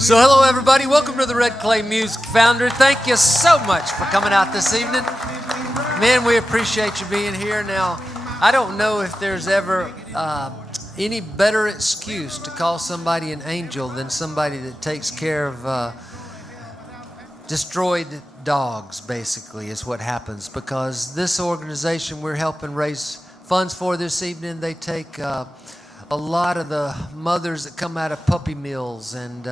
So hello everybody, welcome to the Red Clay Music Foundry. Thank you so much for coming out this evening. Man, we appreciate you being here. Now, I don't know if there's ever any better excuse to call somebody an angel than somebody that takes care of destroyed dogs, basically, is what happens. Because this organization we're helping raise funds for this evening, they take a lot of the mothers that come out of puppy mills and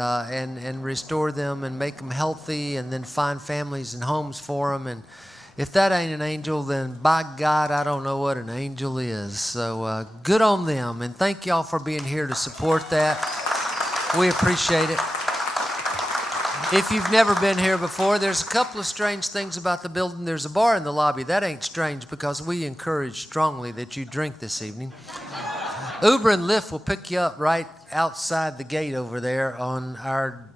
restore them and make them healthy and then find families and homes for them. And if that ain't an angel, then by God, I don't know what an angel is. So good on them. And thank y'all for being here to support that. We appreciate it. If you've never been here before, there's a couple of strange things about the building. There's a bar in the lobby. That ain't strange because we encourage strongly that you drink this evening. Uber and Lyft will pick you up right outside the gate over there on our,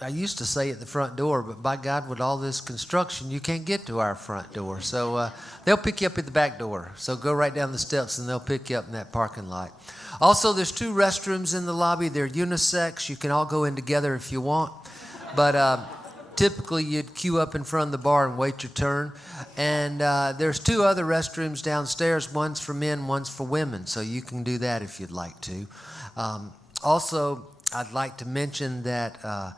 I used to say at the front door, but by God, with all this construction, you can't get to our front door. So they'll pick you up at the back door. So go right down the steps and they'll pick you up in that parking lot. Also, there's 2 restrooms in the lobby. They're unisex. You can all go in together if you want. But typically, you'd queue up in front of the bar and wait your turn. And there's 2 other restrooms downstairs. One's for men, one's for women. So you can do that if you'd like to. Also, I'd like to mention that I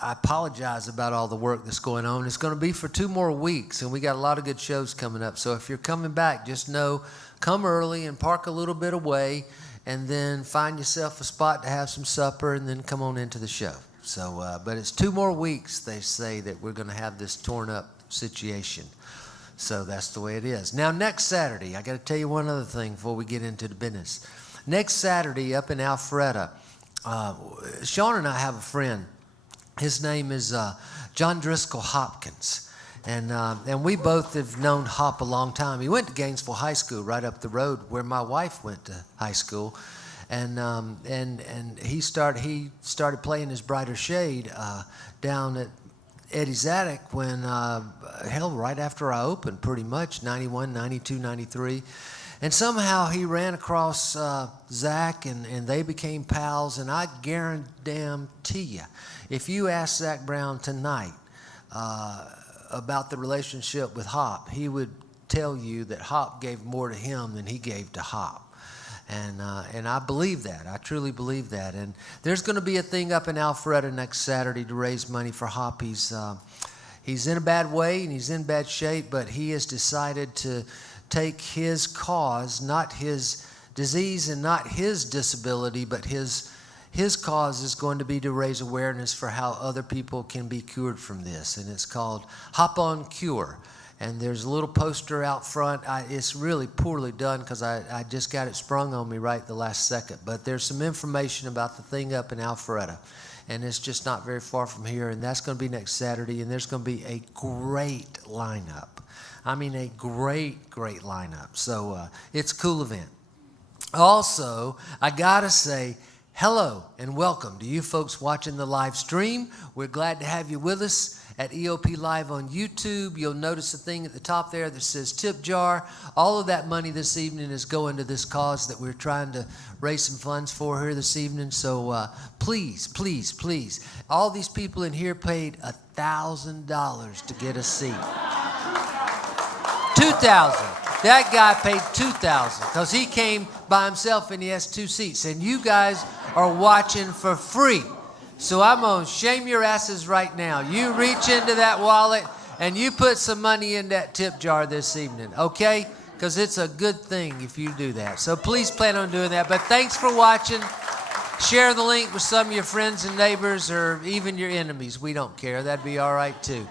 apologize about all the work that's going on. It's going to be for 2 more weeks, and we got a lot of good shows coming up. So if you're coming back, just know, come early and park a little bit away, and then find yourself a spot to have some supper, and then come on into the show. So, but it's 2 more weeks, they say, that we're going to have this torn up situation. So that's the way it is. Now, next Saturday, I got to tell you one other thing before we get into the business. Next Saturday up in Alpharetta, Shawn and I have a friend. His name is John Driscoll Hopkins. And we both have known Hop a long time. He went to Gainesville High School right up the road where my wife went to high school. And he started playing his Brighter Shade down at Eddie's Attic when, right after I opened, pretty much, 91, 92, 93. And somehow he ran across Zach, and they became pals. And I guarantee you, if you ask Zach Brown tonight about the relationship with Hop, he would tell you that Hop gave more to him than he gave to Hop. And I believe that. I truly believe that. And there's going to be a thing up in Alpharetta next Saturday to raise money for Hop. He's in a bad way and he's in bad shape, but he has decided to take his cause, not his disease and not his disability, but his cause is going to be to raise awareness for how other people can be cured from this. And it's called Hop on Cure. And there's a little poster out front. It's really poorly done because I just got it sprung on me right the last second. But there's some information about the thing up in Alpharetta. And it's just not very far from here. And that's going to be next Saturday. And there's going to be a great lineup. I mean, a great, great lineup. So it's a cool event. Also, I got to say, hello and welcome to you folks watching the live stream. We're glad to have you with us at EOP Live on YouTube. You'll notice a thing at the top there that says tip jar. All of that money this evening is going to this cause that we're trying to raise some funds for here this evening. So please, please, please. All these people in here paid $1,000 to get a seat. $2,000. That guy paid $2,000 because he came by himself and he has 2 seats. And you guys are watching for free. So I'm going to shame your asses right now. You reach into that wallet and you put some money in that tip jar this evening, okay? Because it's a good thing if you do that. So please plan on doing that. But thanks for watching. Share the link with some of your friends and neighbors or even your enemies. We don't care. That'd be all right, too.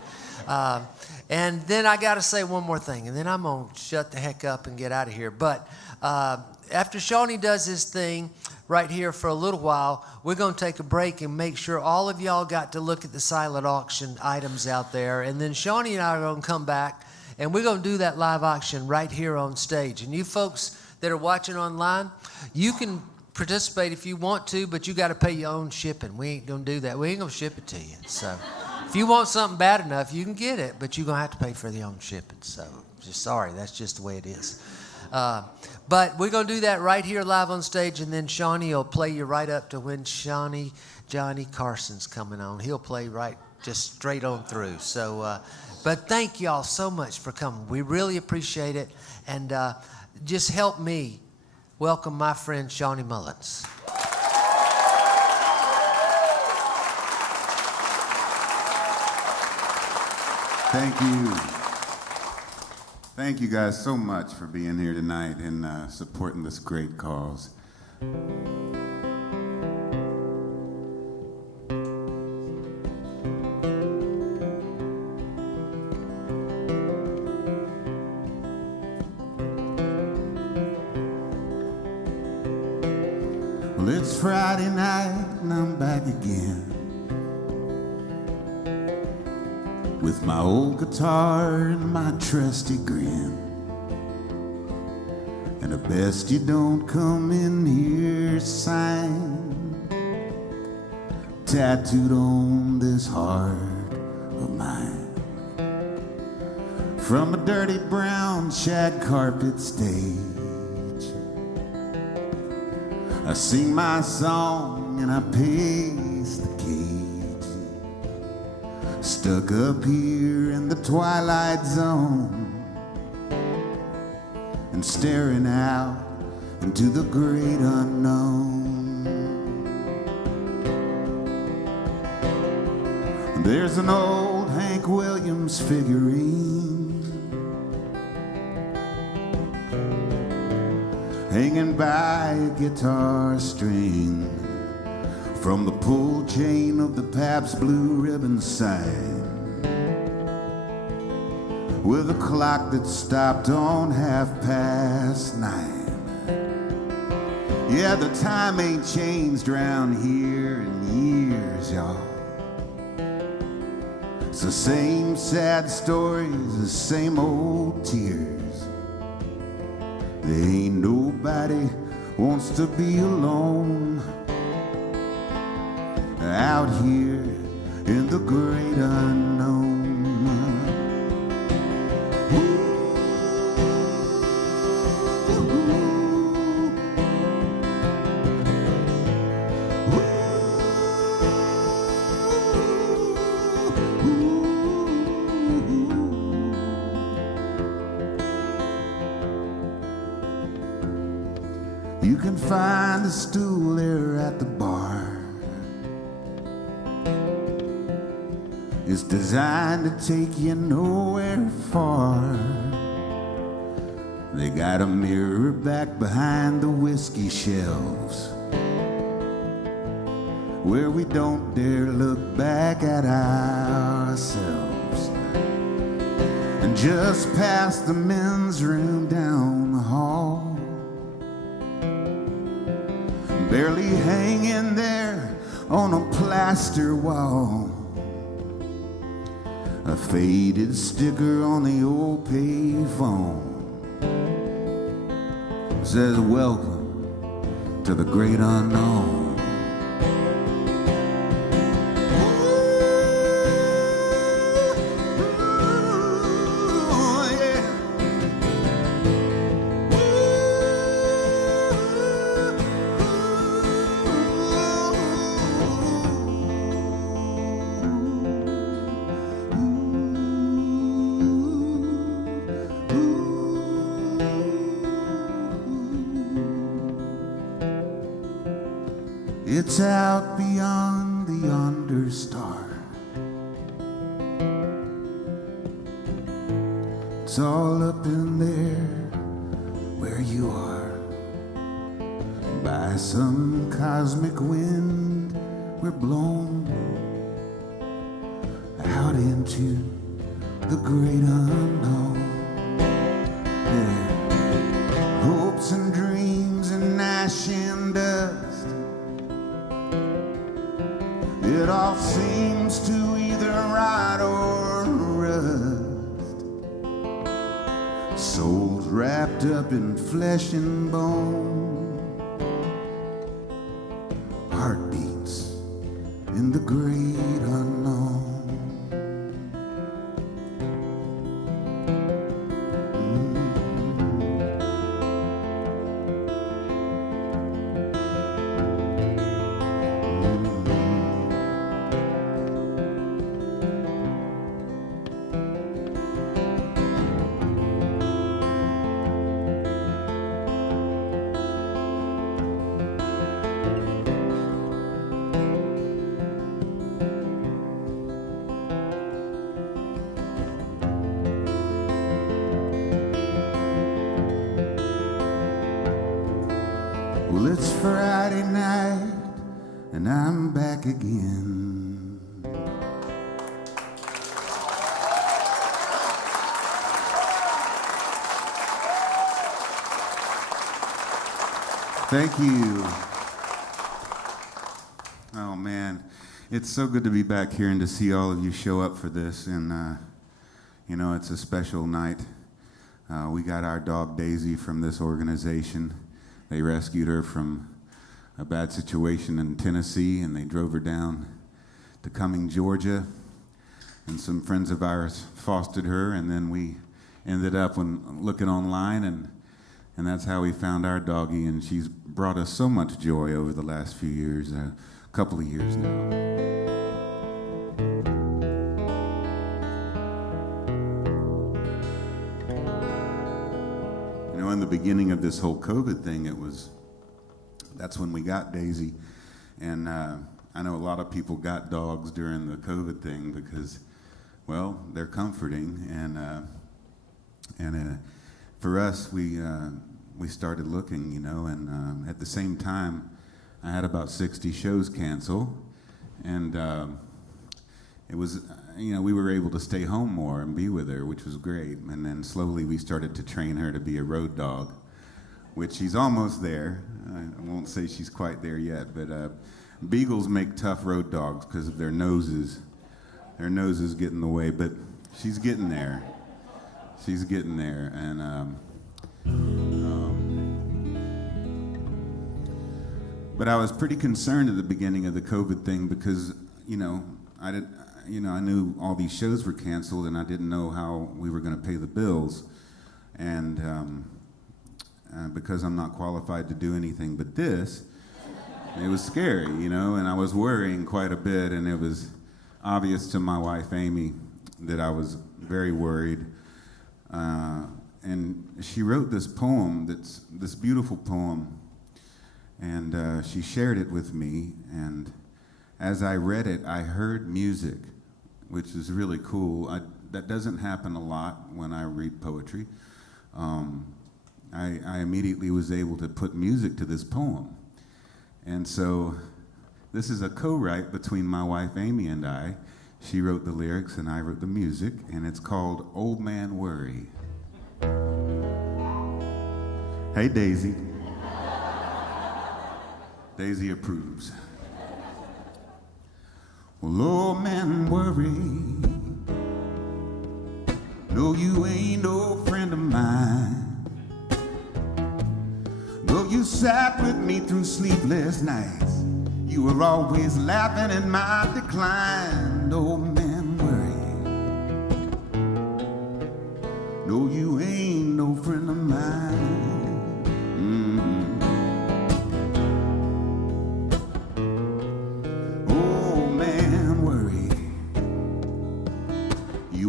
And then I got to say one more thing, and then I'm going to shut the heck up and get out of here. But after Shawnee does his thing right here for a little while, we're going to take a break and make sure all of y'all got to look at the silent auction items out there. And then Shawnee and I are going to come back, and we're going to do that live auction right here on stage. And you folks that are watching online, you can participate if you want to, but you got to pay your own shipping. We ain't going to do that. We ain't going to ship it to you. So if you want something bad enough, you can get it, but you're going to have to pay for the own shipping. So just sorry, that's just the way it is. But we're going to do that right here live on stage, and then Shawnee will play you right up to when Johnny Carson's coming on. He'll play right just straight on through. So, but thank y'all so much for coming. We really appreciate it. And just help me welcome my friend Shawnee Mullins. Thank you. Thank you guys so much for being here tonight and supporting this great cause. Well, it's Friday night and I'm back again with my old guitar and my trusty grin. And the best you don't come in here sign tattooed on this heart of mine. From a dirty brown shag carpet stage, I sing my song and I pace the cage. Stuck up here in the twilight zone and staring out into the great unknown. There's an old Hank Williams figurine hanging by a guitar string from the pull chain of the Pabst Blue Ribbon sign, with a clock that stopped on 9:30. Yeah, the time ain't changed round here in years, y'all. It's the same sad stories, the same old tears. There ain't nobody wants to be alone out here in the great unknown. You can find a stool there at the bar. It's designed to take you nowhere far. They got a mirror back behind the whiskey shelves, where we don't dare look back at ourselves. And just past the men's room down the hall, barely hanging there on a plaster wall, a faded sticker on the old payphone says, "Welcome to the great unknown." It's out beyond the yonder star. It's all up in there where you are. By some cosmic wind, we're blown out into the great unknown. Yeah. Hopes and dreams and ash and dust, it all seems to either rot or rust. Souls wrapped up in flesh and bone, heartbeats in the great unknown. and I'm back again. Thank you. Oh man, it's so good to be back here and to see all of you show up for this. And you know, it's a special night. We got our dog Daisy from this organization. They rescued her from a bad situation in Tennessee, and they drove her down to Cumming, Georgia. And some friends of ours fostered her, and then we ended up looking online, and that's how we found our doggie, and she's brought us so much joy over the last few years, a couple of years now. You know, in the beginning of this whole COVID thing, that's when we got Daisy, and I know a lot of people got dogs during the COVID thing because, well, they're comforting, and for us, we started looking, you know, and at the same time, I had about 60 shows cancel, and it was, you know, we were able to stay home more and be with her, which was great. And then slowly we started to train her to be a road dog, which she's almost there. I won't say she's quite there yet, but beagles make tough road dogs because of their noses. Their noses get in the way, but she's getting there. She's getting there, and but I was pretty concerned at the beginning of the COVID thing because, you know, I knew all these shows were canceled, and I didn't know how we were going to pay the bills, and because I'm not qualified to do anything but this, it was scary, you know, and I was worrying quite a bit, and it was obvious to my wife Amy that I was very worried. And she wrote this poem, this beautiful poem, and she shared it with me, and as I read it, I heard music, which is really cool. That doesn't happen a lot when I read poetry. I immediately was able to put music to this poem. And so this is a co-write between my wife Amy and I. She wrote the lyrics and I wrote the music, and it's called Old Man Worry. Hey, Daisy. Daisy approves. Well, old man worry, no, you ain't no friend of mine. Though you sat with me through sleepless nights, you were always laughing at my decline. Old man worry, no, you ain't no friend of mine.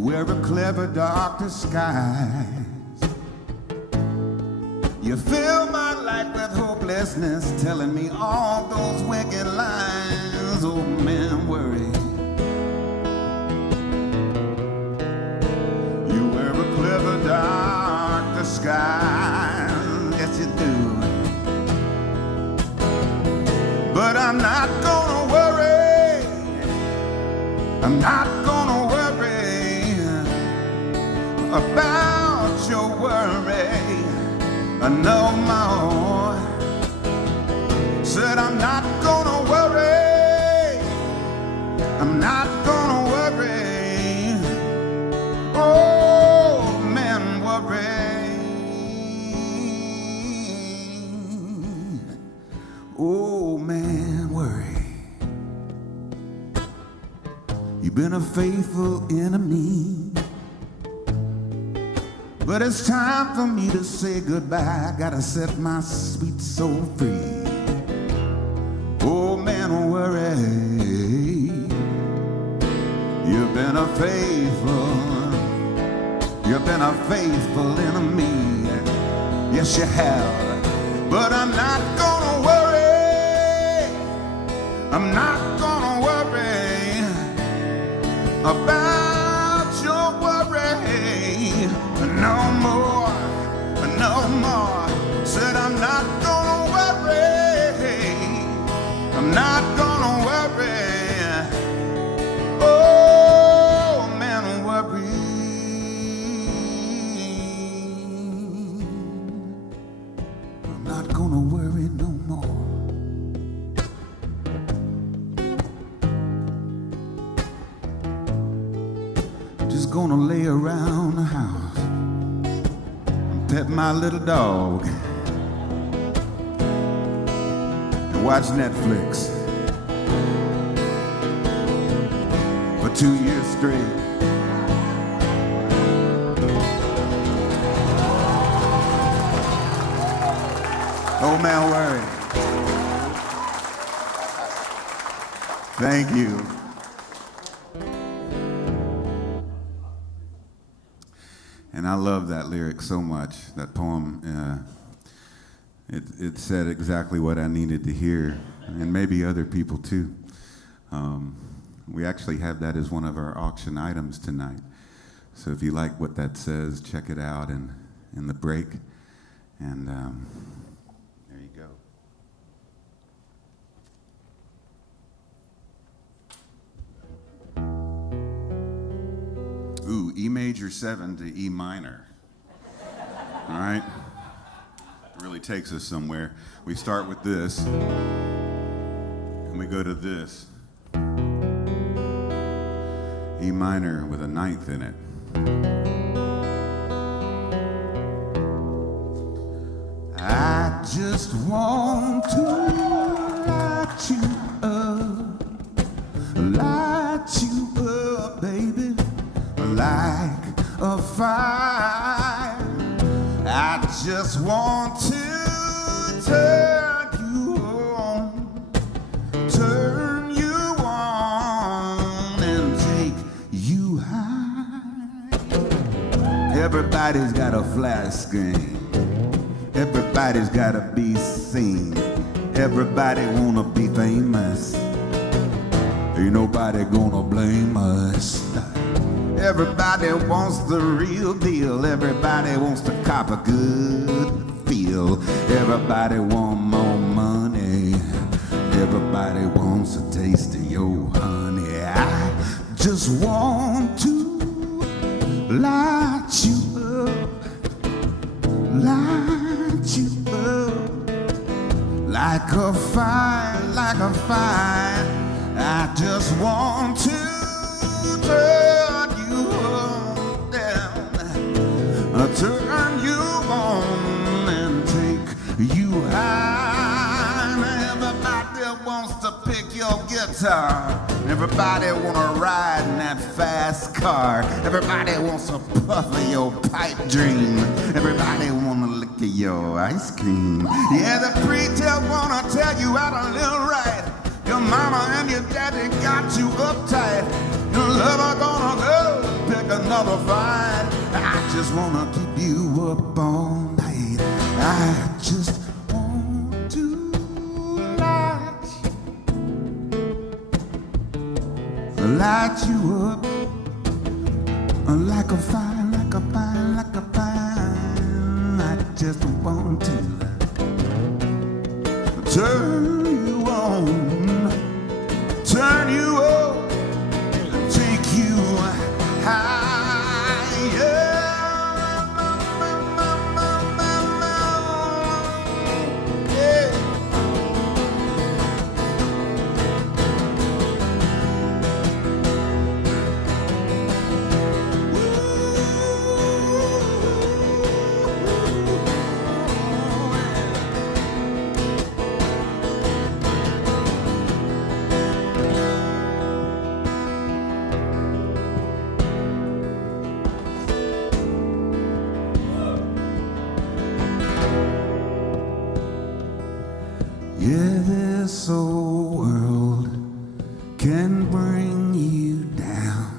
Wear a clever dark disguise. You fill my life with hopelessness, telling me all those wicked lies. Oh man, worry. You wear a clever dark disguise. Yes, you do. But I'm not gonna worry. I'm not gonna worry about your worry no more. Said I'm not gonna worry. I'm not gonna worry. Oh man, worry. Oh man, worry. You've been a faithful enemy, but it's time for me to say goodbye. I gotta set my sweet soul free. Oh man, worry. You've been a faithful enemy. Yes, you have. But I'm not gonna worry. I'm not gonna worry about your worry. No more, no more. Said I'm not gonna worry. I'm not gonna Just gonna lay around the house and pet my little dog and watch Netflix for 2 years straight. Oh man, worry. Thank you. And I love that lyric so much, that poem. It said exactly what I needed to hear, and maybe other people too. We actually have that as one of our auction items tonight. So if you like what that says, check it out in the break. And there you go. Ooh, E major 7 to E minor. All right? It really takes us somewhere. We start with this, and we go to this. E minor with a 9th in it. I just want to light you up, baby, like a fire. I just want to turn you on and take you high. Everybody's got a flash screen. Everybody's gotta be seen. Everybody wanna be famous. Ain't nobody gonna blame us. Everybody wants the real deal. Everybody wants to cop a good feel. Everybody want more money. Everybody wants a taste of your honey. I just want to light you up, light you up, like a fire, like a fire. I just want to turn you down, turn you on and take you high. Everybody wants to pick your guitar. Everybody wanna ride in that fast car. Everybody wants a puff of your pipe dream. Everybody wanna lick of your ice cream. Yeah, the preacher wanna tell you how to live right. Your mama and your daddy got you uptight. Your lover gonna go pick another fight. I just wanna keep you up all night. I just want to light you up like a fire, like a fire, like a fire. I just want to turn you on, turn you up, take you higher. Yeah. Yeah, this old world can bring you down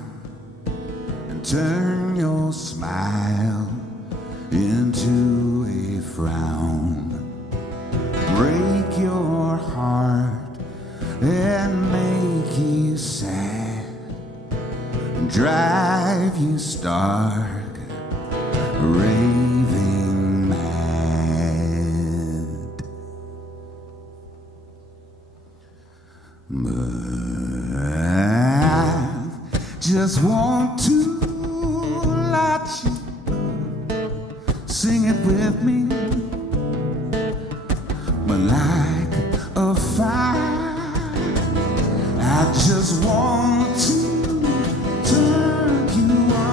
and turn your smile into a frown, break your heart and make you sad, drive you stark, raving mad. But I just want to light you up, sing it with me, but like a fire, I just want to turn you on.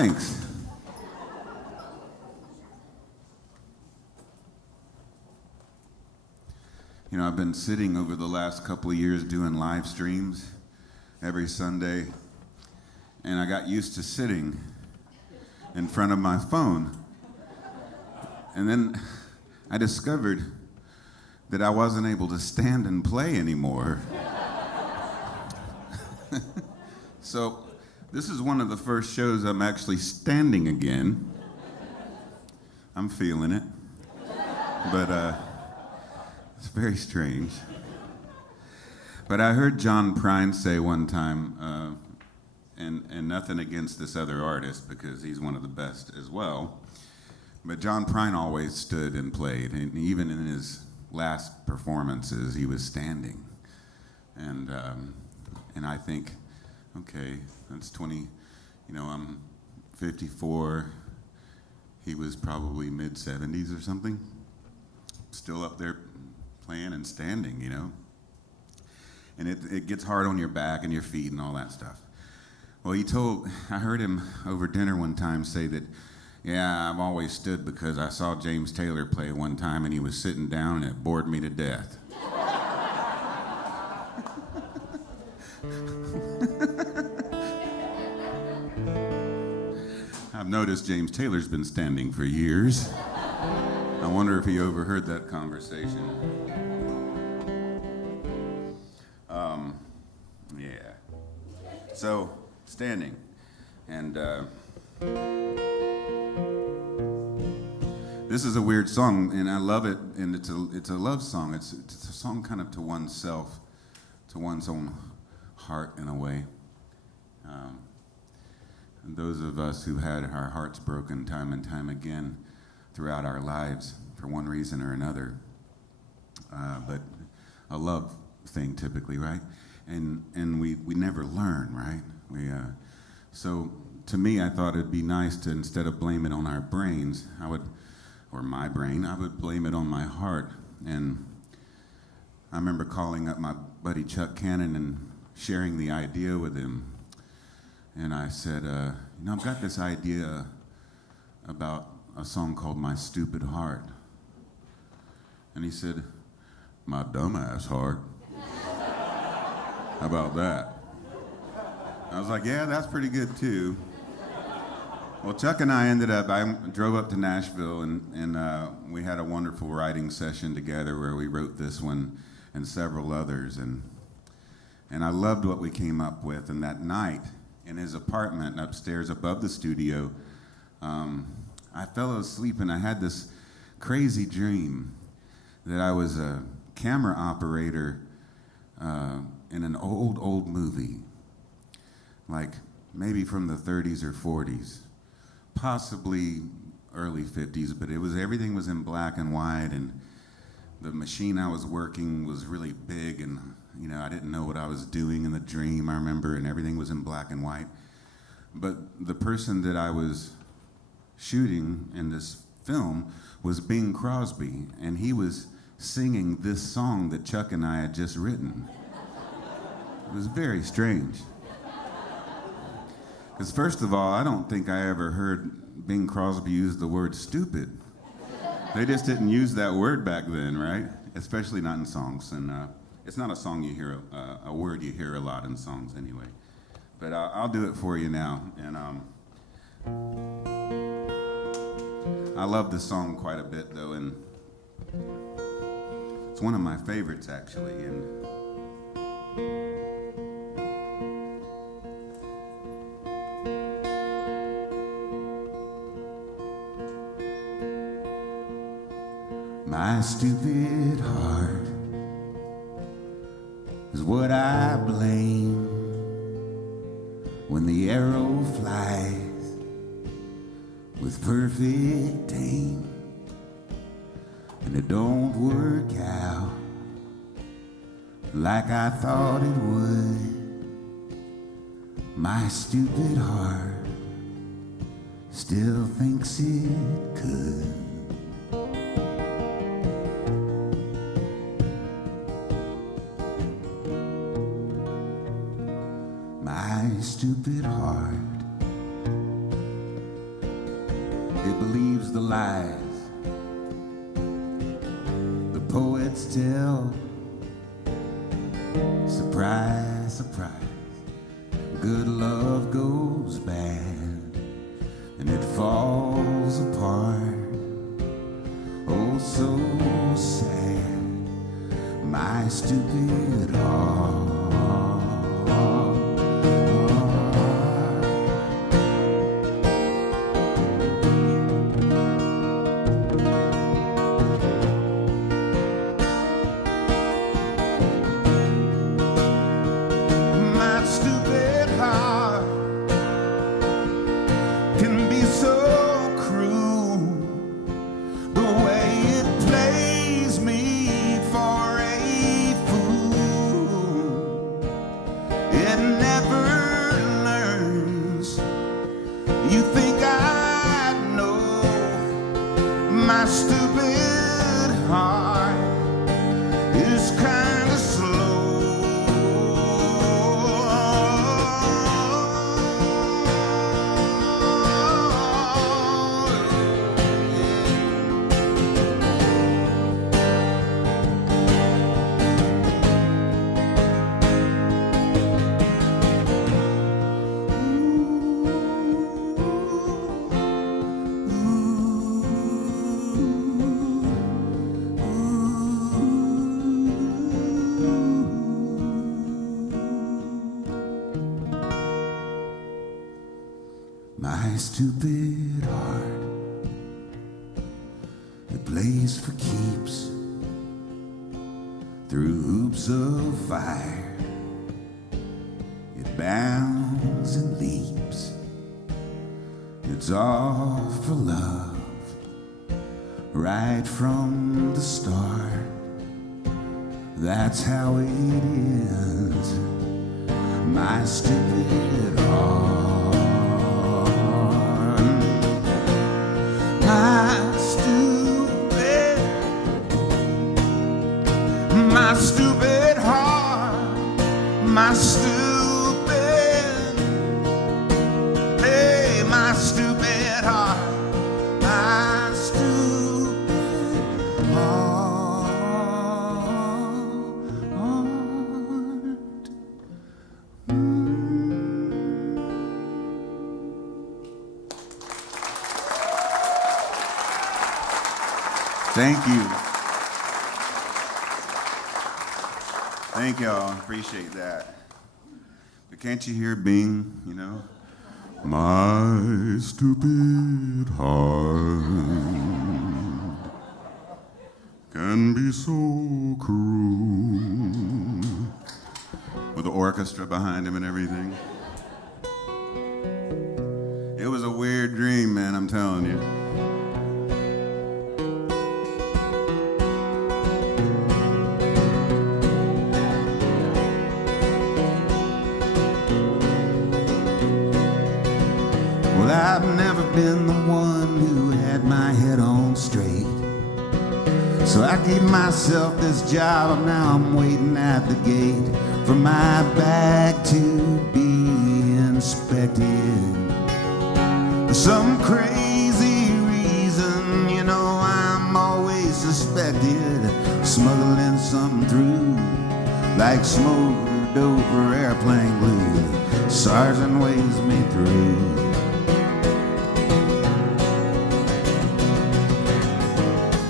Thanks. You know, I've been sitting over the last couple of years doing live streams every Sunday, and I got used to sitting in front of my phone. And then I discovered that I wasn't able to stand and play anymore. So this is one of the first shows I'm actually standing again. I'm feeling it, but it's very strange. But I heard John Prine say one time, and nothing against this other artist because he's one of the best as well, but John Prine always stood and played, and even in his last performances, he was standing. And I think, okay, that's 20, you know, I'm 54. He was probably mid-70s or something. Still up there playing and standing, you know. And it gets hard on your back and your feet and all that stuff. Well, I heard him over dinner one time say that, yeah, I've always stood because I saw James Taylor play one time and he was sitting down and it bored me to death. I've noticed James Taylor's been standing for years. I wonder if he overheard that conversation. Yeah. So, standing. And this is a weird song, and I love it, and it's a love song. It's a song kind of to oneself, to one's own heart in a way. And those of us who had our hearts broken time and time again throughout our lives for one reason or another, but a love thing typically, right? And we never learn, right? So to me, I thought it'd be nice to, instead of blame it on our brains, or my brain, I would blame it on my heart. And I remember calling up my buddy Chuck Cannon and sharing the idea with him. And I said, you know, I've got this idea about a song called My Stupid Heart. And he said, my dumbass heart. How about that? I was like, yeah, that's pretty good too. Well, Chuck and I drove up to Nashville and we had a wonderful writing session together where we wrote this one and several others. And I loved what we came up with. And that night in his apartment upstairs above the studio, I fell asleep and I had this crazy dream that I was a camera operator in an old movie, like maybe from the 30s or 40s, possibly early 50s, but everything was in black and white, and the machine I was working was really big, and you know, I didn't know what I was doing in the dream, I remember, and everything was in black and white. But the person that I was shooting in this film was Bing Crosby, and he was singing this song that Chuck and I had just written. It was very strange. Because first of all, I don't think I ever heard Bing Crosby use the word stupid. They just didn't use that word back then, right? Especially not in songs. And it's not a song you hear, a word you hear a lot in songs anyway. But I'll do it for you now. And I love this song quite a bit, though, and it's one of my favorites, actually. And my stupid heart is what I blame when the arrow flies with perfect aim and it don't work out like I thought it would. My stupid heart still thinks it could. My stupid heart believes the lies the poets tell. Surprise, surprise, good love goes bad and it falls apart. Oh, so sad, my stupid heart. Stupid heart, it plays for keeps through hoops of fire. It bounds and leaps, it's all for love right from the start. That's how it is, my stupid heart. My stupid heart, my stupid, hey, my stupid heart, my stupid heart. Thank you. Thank y'all, appreciate that. But can't you hear Bing, you know? My stupid heart can be so cruel. With the orchestra behind him and everything. It was a weird dream, man, I'm telling you. I've never been the one who had my head on straight. So I gave myself this job, now I'm waiting at the gate for my bag to be inspected. For some crazy reason, you know, I'm always suspected of smuggling something through, like smoke or dope or airplane glue. Sergeant waves me through.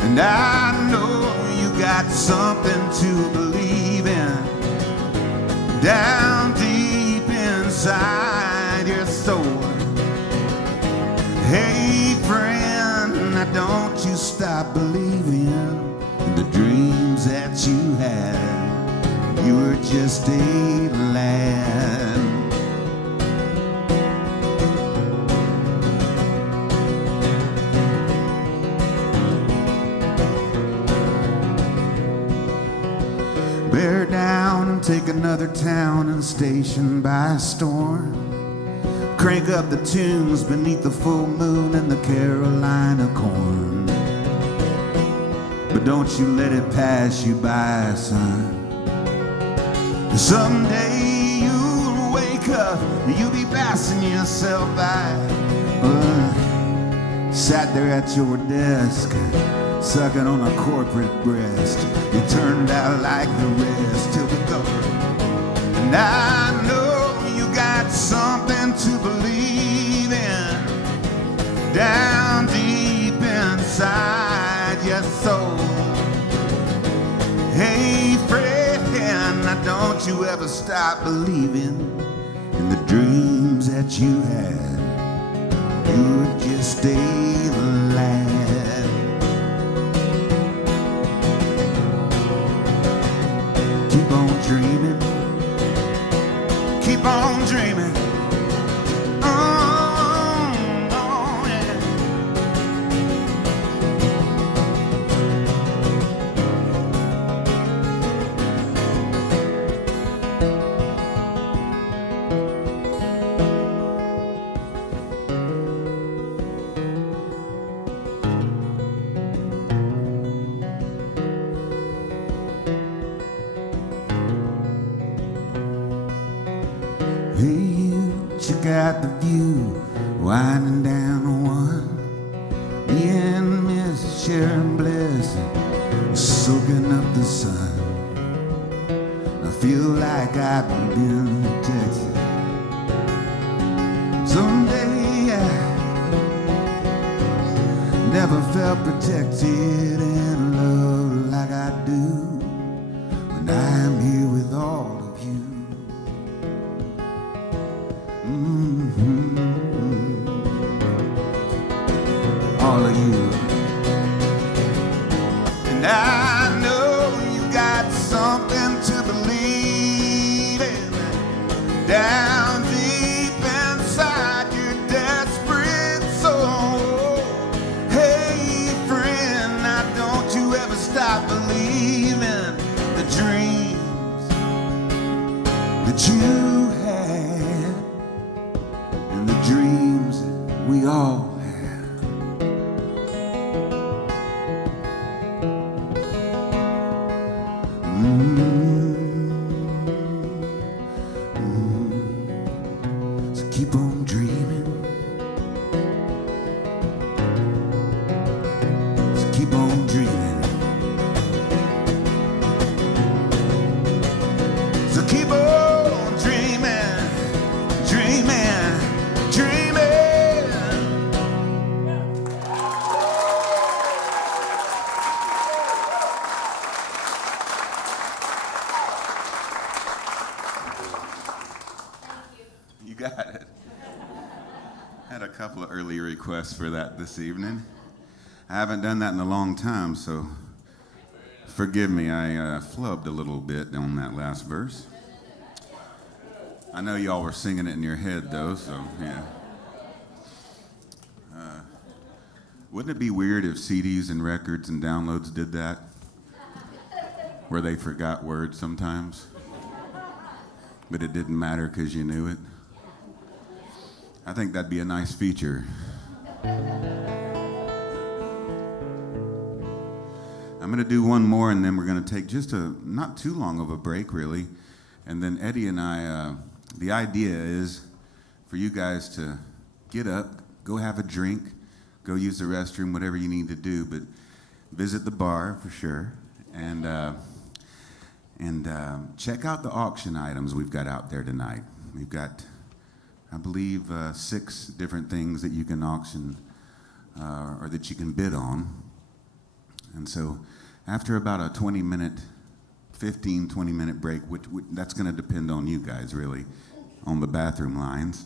And I know you got something to believe in down deep inside your soul. Hey friend, now don't you stop believing in the dreams that you had. You were just a lad. Bear down and take another town and station by storm. Crank up the tunes beneath the full moon and the Carolina corn. But don't you let it pass you by, son. 'Cause someday you'll wake up and you'll be passing yourself by. Sat there at your desk, sucking on a corporate breast. You turned out like the rest till we go. And I know you got something to believe in down deep inside your soul. Hey friend, now don't you ever stop believing in the dreams that you had. You'd just stay the lad. Keep on dreaming. Keep on dreaming. Oh, yeah. Hey, you check out the view winding down one. Me and Miss Sharon Bliss soaking up the sun. I feel like I've been to Texas. Someday I never felt protected and loved like I do when I'm here with all of you. All of you. And I know you got something to believe in down deep inside your desperate soul. Hey friend, now don't you ever stop believing the dreams that you had and the dreams that we all had. So keep on dreaming. So keep on dreaming. So keep on dreaming, dreaming, dreaming. You got it. Had a couple of early requests for that this evening. I haven't done that in a long time, so forgive me. I flubbed a little bit on that last verse. I know y'all were singing it in your head, though, so yeah. Wouldn't it be weird if CDs and records and downloads did that? Where they forgot words sometimes, but it didn't matter because you knew it? I think that'd be a nice feature. I'm gonna do one more and then we're gonna take just not too long of a break really. And then Eddie and I, the idea is for you guys to get up, go have a drink, go use the restroom, whatever you need to do, but visit the bar for sure. And check out the auction items we've got out there tonight. We've got, I believe, 6 different things that you can auction or that you can bid on. And so after about a 20-minute 15-20-minute break, which that's going to depend on you guys, really, on the bathroom lines.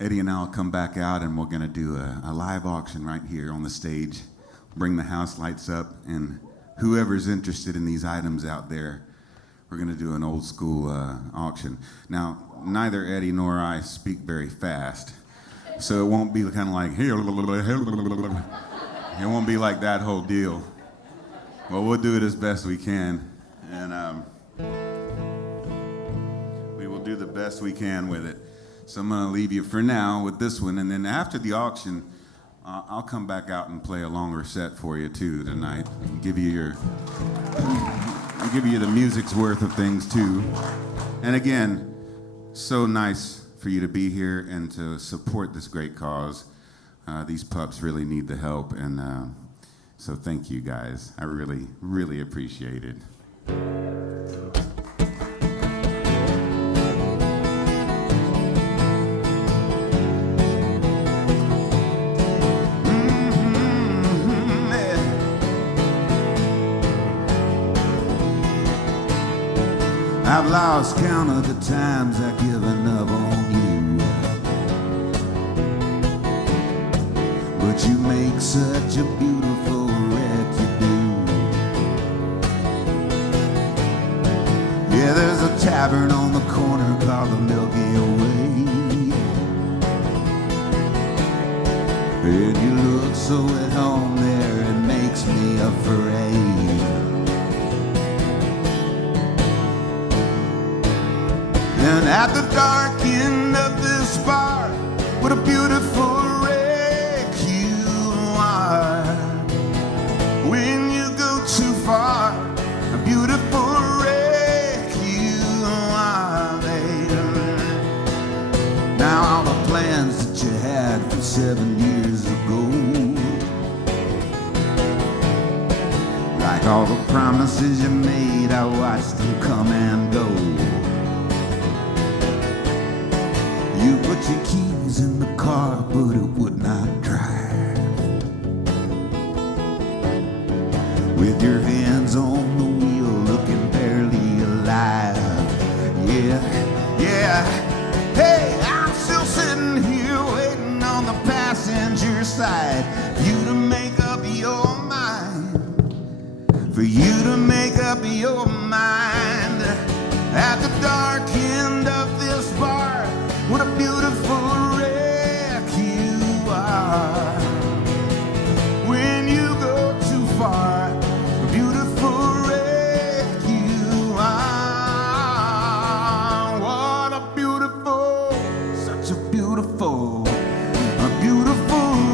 Eddie and I will come back out, and we're going to do a live auction right here on the stage, bring the house lights up, and whoever's interested in these items out there, we're going to do an old school auction. Now, neither Eddie nor I speak very fast, so it won't be kind of like, it won't be like that whole deal. Well, we'll do it as best we can, and we will do the best we can with it. So I'm going to leave you for now with this one, and then after the auction, I'll come back out and play a longer set for you too tonight, and give you the music's worth of things too. And again, so nice for you to be here and to support this great cause. These pups really need the help, and so thank you guys. I really, really appreciate it. I've lost count of the times I've given up on you, but you make such a beautiful wreck, you do. Yeah, there's a tavern on the corner called the Milky Way, and you look so at home there, it makes me afraid. And at the dark end of this bar, what a beautiful wreck you are. When you go too far, a beautiful wreck you are, baby. Now all the plans that you had from 7 years ago, like all the promises you made, I watched them come and go. You put your keys in the car, but it would not drive. With your hands on the wheel, looking barely alive. Yeah, yeah. Hey, I'm still sitting here waiting on the passenger side for you to make up your mind. For you to make up your mind. At the dark end of this bar, what a beautiful wreck you are. When you go too far, a beautiful wreck you are. What a beautiful, such a beautiful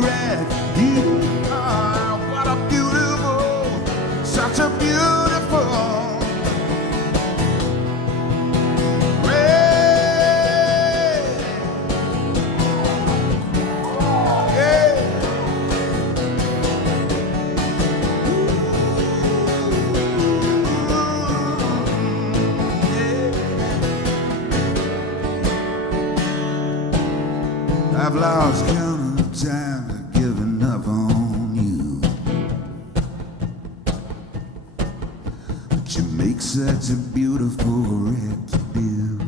wreck you are. What a beautiful, such a beautiful. I've lost count of the times I've given up on you, but you make such a beautiful wreck, you do.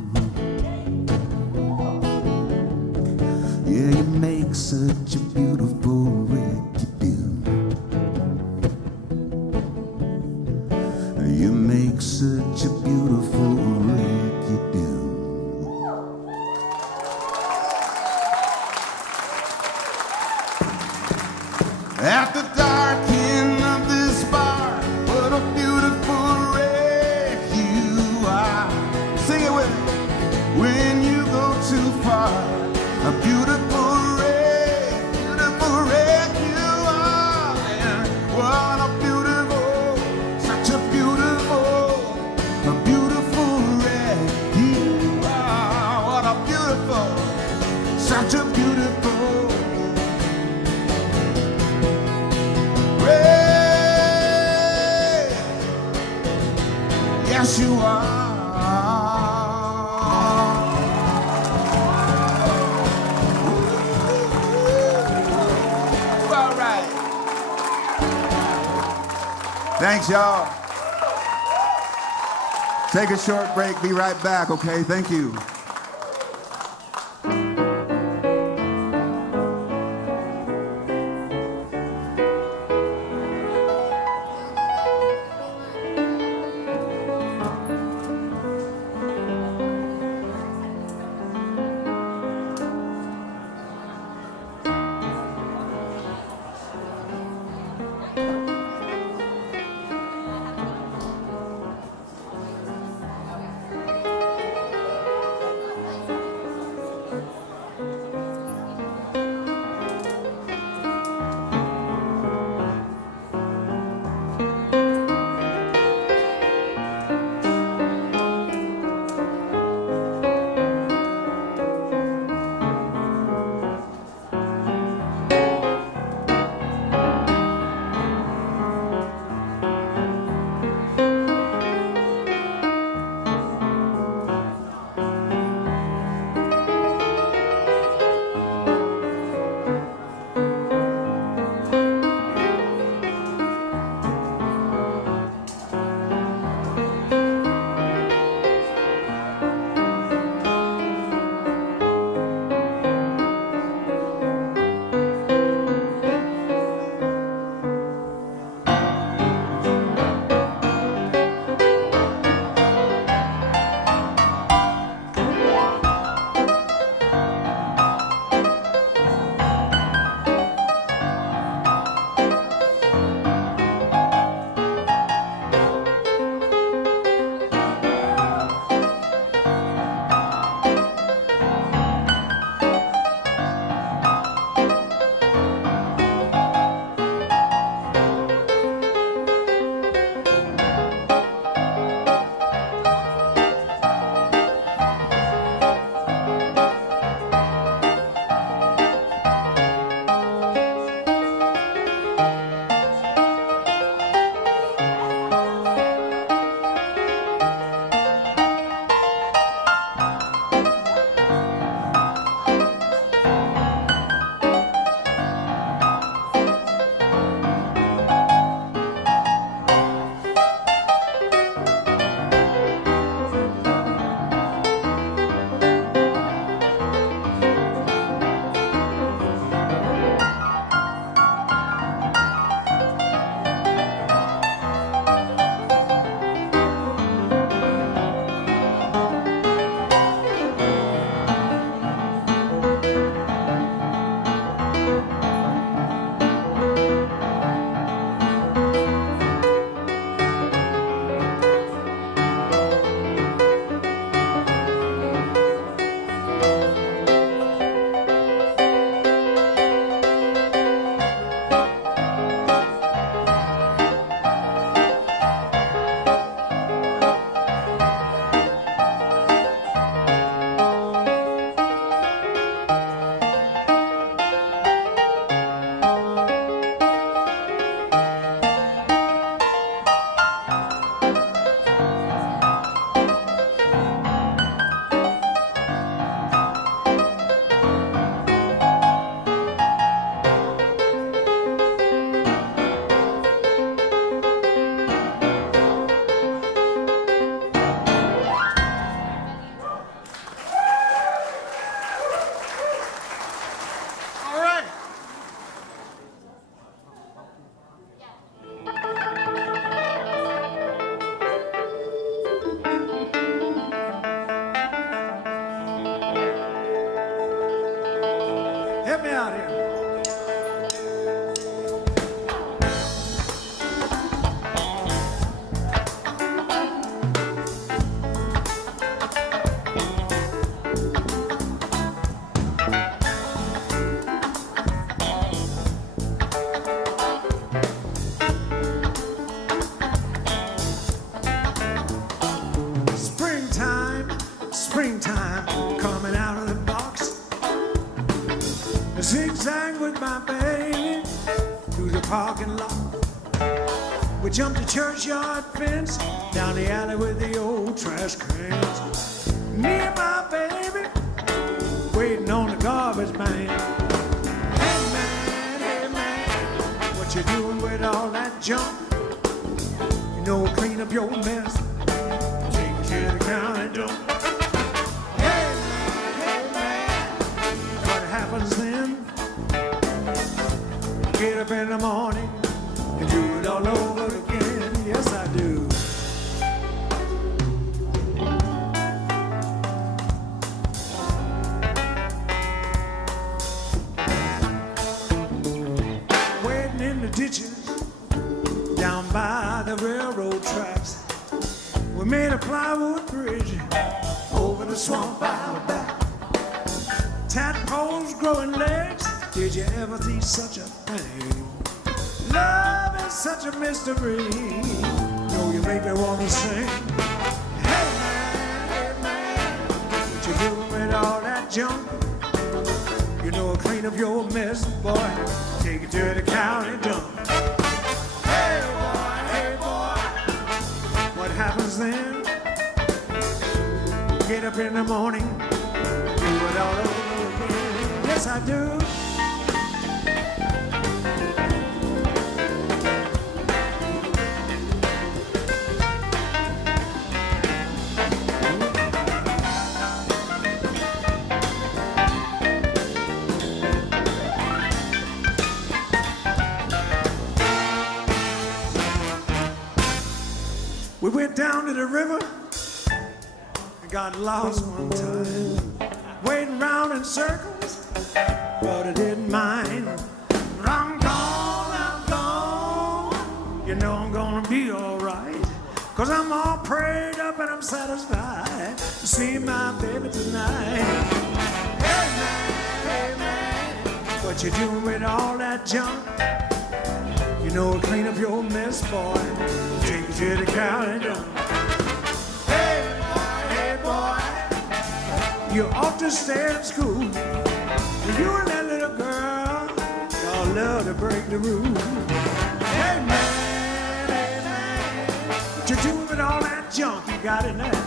Yeah, you make such a beautiful wreck, you do. You make such a beautiful wreck, you do. At the dark end of this bar, what a beautiful wreck you are. Sing it with me. When you go too far, a beautiful wreck you are. And what a beautiful, such a beautiful wreck you are. What a beautiful, such a beautiful. Yes, you are. All right. Thanks, y'all. Take a short break. Be right back, okay? Thank you. my baby through the parking lot. We jumped the churchyard fence, down the alley with the old trash cans. Me and my baby waiting on the garbage man. Hey man, what you doing with all that junk? You know, clean up your mess, take it to the county dump. Hey man, what happens then? Get up in the morning and do it all over again. Yes, I do. Waiting in the ditches down by the railroad tracks. We made a plywood bridge over the swamp out back. Tadpoles growing legs. Did you ever see such a thing? Love is such a mystery. No, you make me want to sing. Hey man, what you doing with all that junk? You know, clean up your mess, boy. Take it to the county dump. Hey boy, what happens then? Get up in the morning, do it all over again. Yes, I do. We went down to the river and got lost one time, waiting round in circles, but I didn't mind. But I'm gone, you know I'm gonna be alright, 'cause I'm all prayed up and I'm satisfied to see my baby tonight. Hey man, what you doing with all that junk? You know, clean up your mess, boy. Take it to the county dump. Hey boy, you ought to stay at school. You and that little girl, y'all love to break the rules. Hey man, what you doing with all that junk you got in there?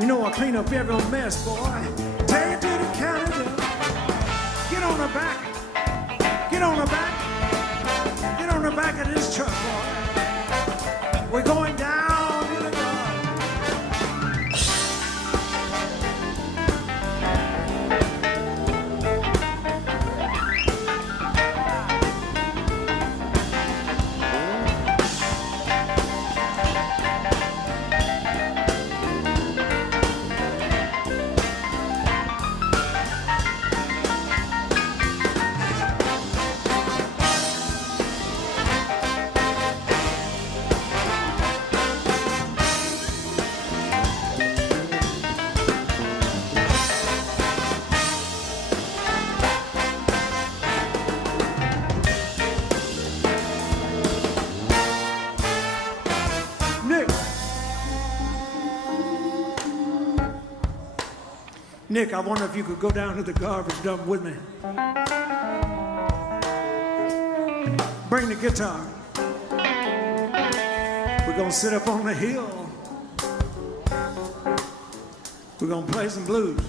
You know, I clean up every mess, boy. Take it to the county dump. Get on the back. Get on the back. Get on the back of this truck, boy. We're going down to the garden. Nick, I wonder if you could go down to the garbage dump with me. Bring the guitar. We're gonna sit up on the hill. We're gonna play some blues.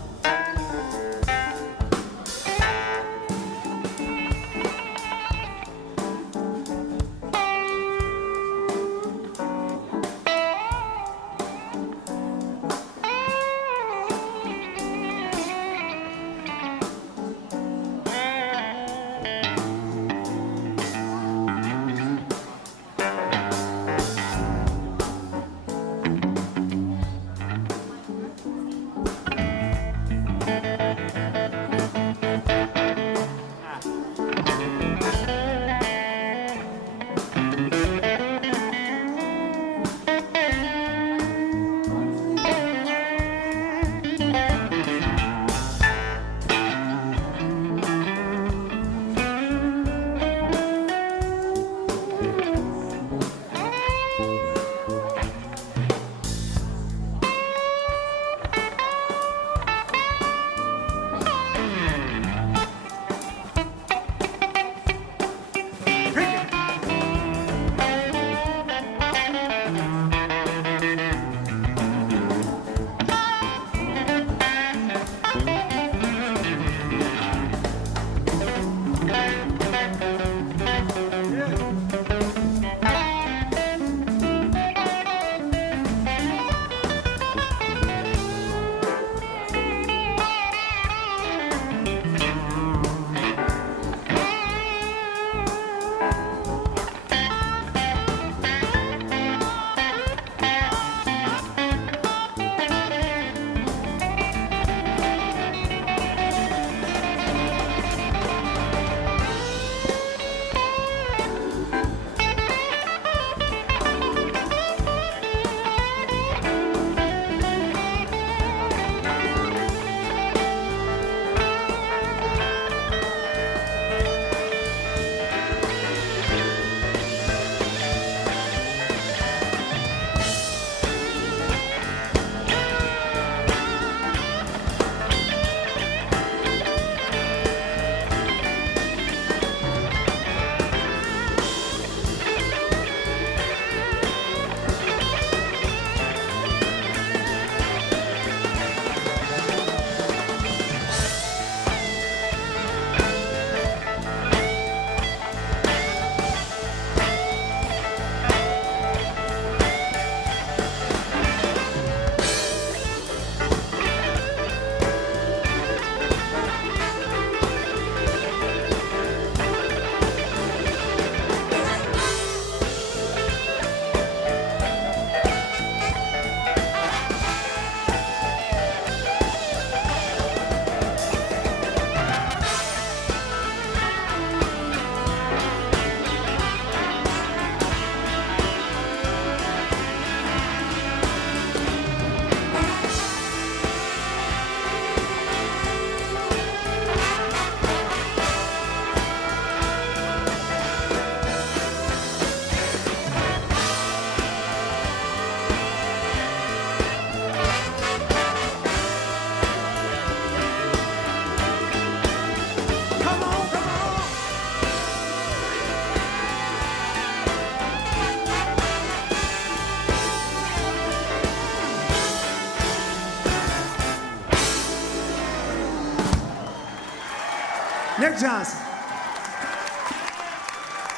Nick Johnson.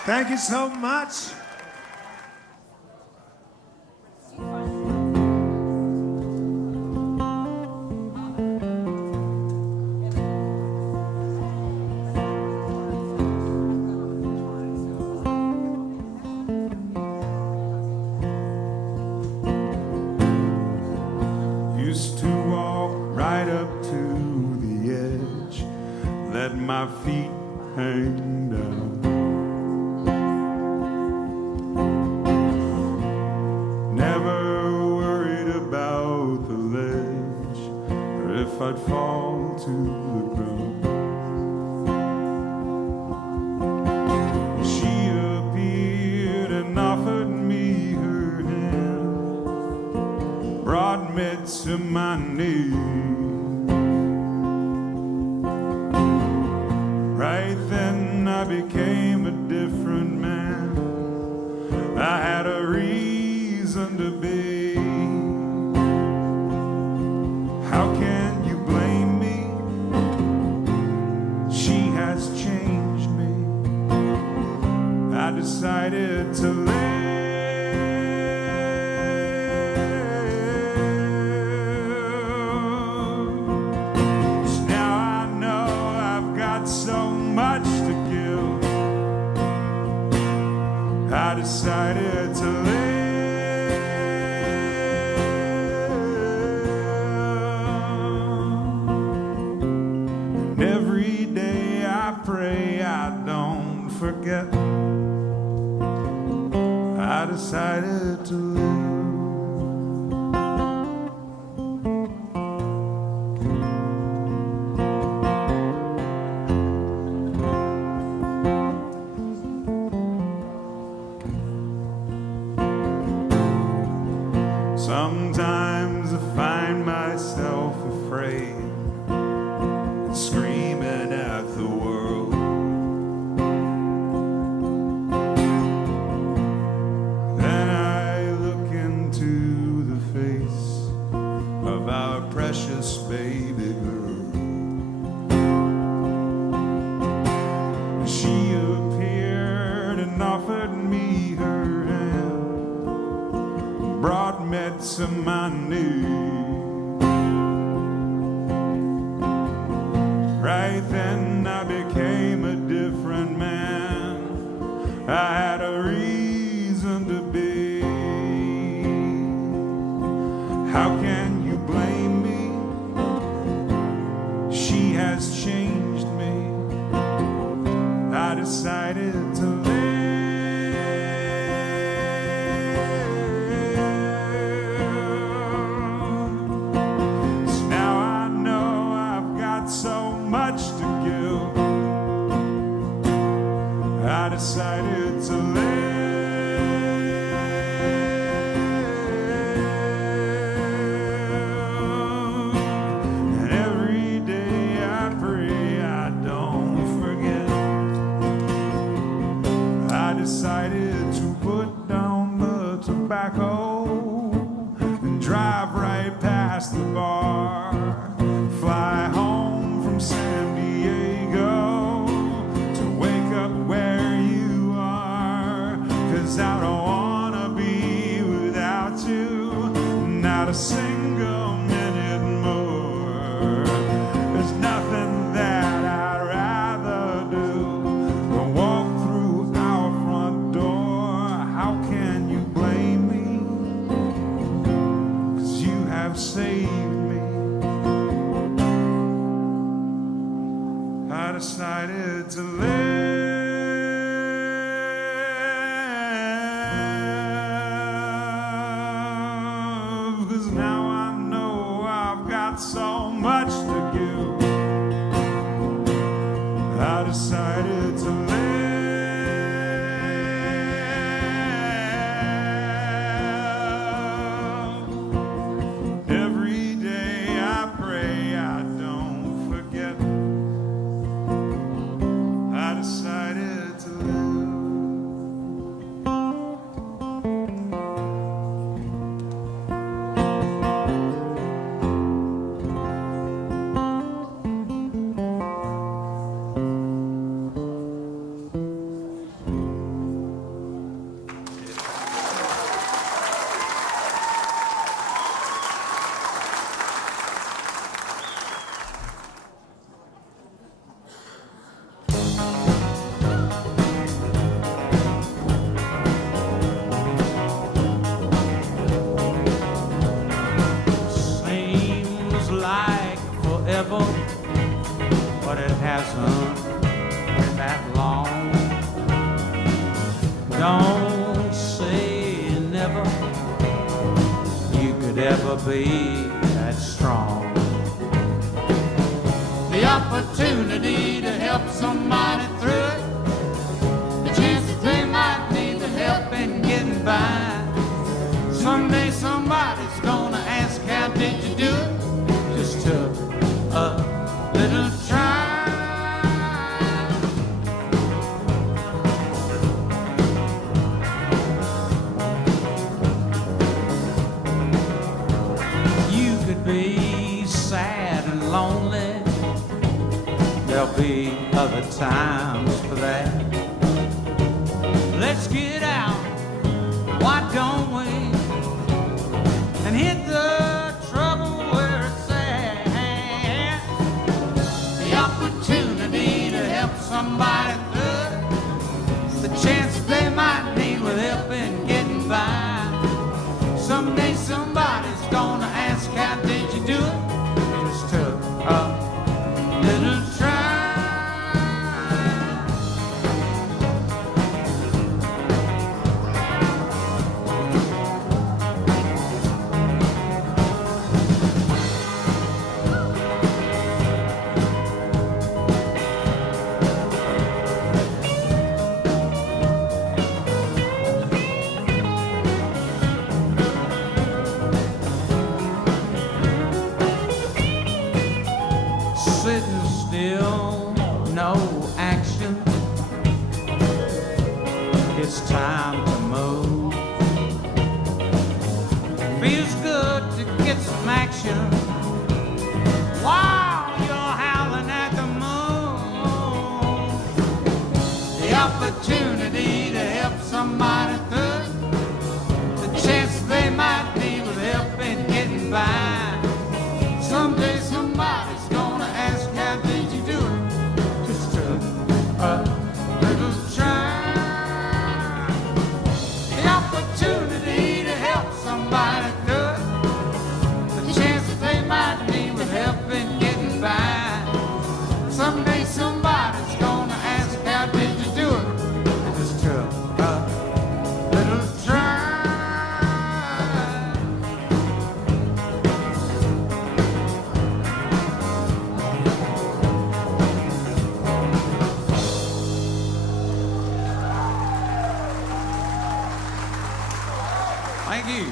Thank you so much. Used to walk right up to the edge, let my feet hang down. Never worried about the ledge, or if I'd fall to the ground. She appeared and offered me her hand, brought me to my knees. Right then I became a different man. I had a reason to be. How can you blame me? She has changed me. I decided to live. Now I know I've got so much to give. I decided to live. And every day I pray I don't forget. I decided to live. Sometimes I find myself afraid and screaming at the world. Then I look into the face of our precious baby girl. She appeared and offered me her hand, brought me to my knees. Right then I became a different man. I had a reason to be. How can you blame me? She has changed me. I decided to live. I decided to live. And every day I pray I don't forget. I decided to put down the tobacco and drive right past the bar. Fly home from San Diego to wake up where I don't wanna be without you, not a single minute more. There's nothing that I'd rather do than walk through our front door. How can you blame me? 'Cause you have saved me. I decided to live. So much to give. I decided to live. Every day I pray I don't forget. I never you could ever be that strong. The opportunity to help somebody through it, the chance that they might need the help in getting by. Someday somebody's gonna ask, how did you do it? Just took a little try. You could be sad and lonely. There'll be other times for that. Let's get out, why don't we? And hit the trouble where it's at. The opportunity to help somebody through, the chance that they might need with help in getting by. Someday somebody's gonna ask, how did you do it? Just took a little try. Sitting still, no action. It's time to move. Feels good to get some action while you're howling at the moon. The opportunity to help somebody through, the chance they might need with help in getting by. Someday somebody's gonna ask, how did you do it? Just took a little try. The opportunity to help somebody through it, the chance that they might need with help in getting by. Someday somebody's gonna ask, how did you do it? Just took a little try. Thank you.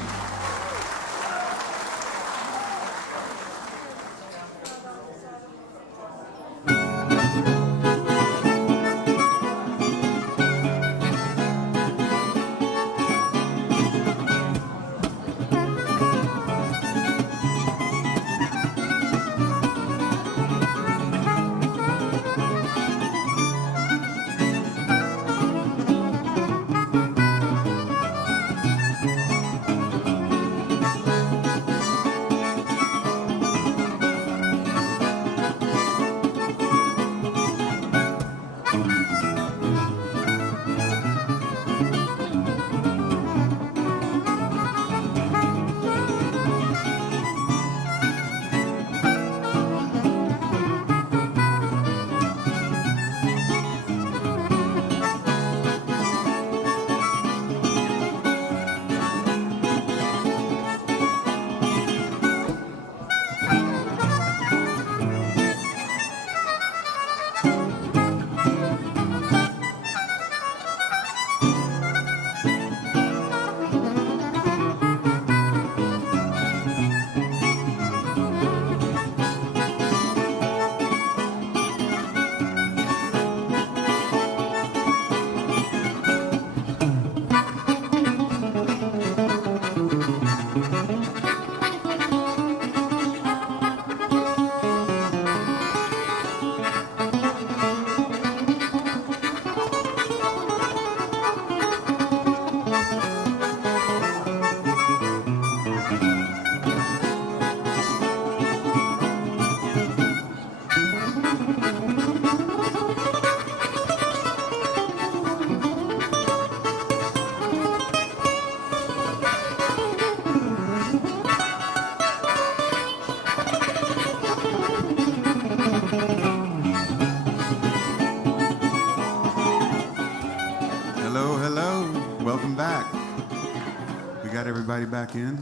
got everybody back in?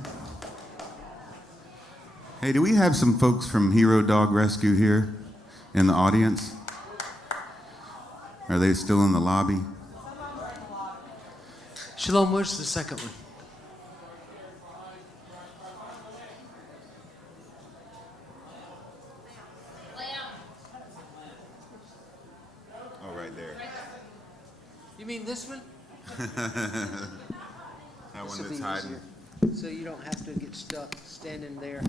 Hey, do we have some folks from Hero Dog Rescue here in the audience? Are they still in the lobby? Shalom, where's the second one? Oh, right there. You mean this one? That one that's hiding. So you don't have to get stuck standing there.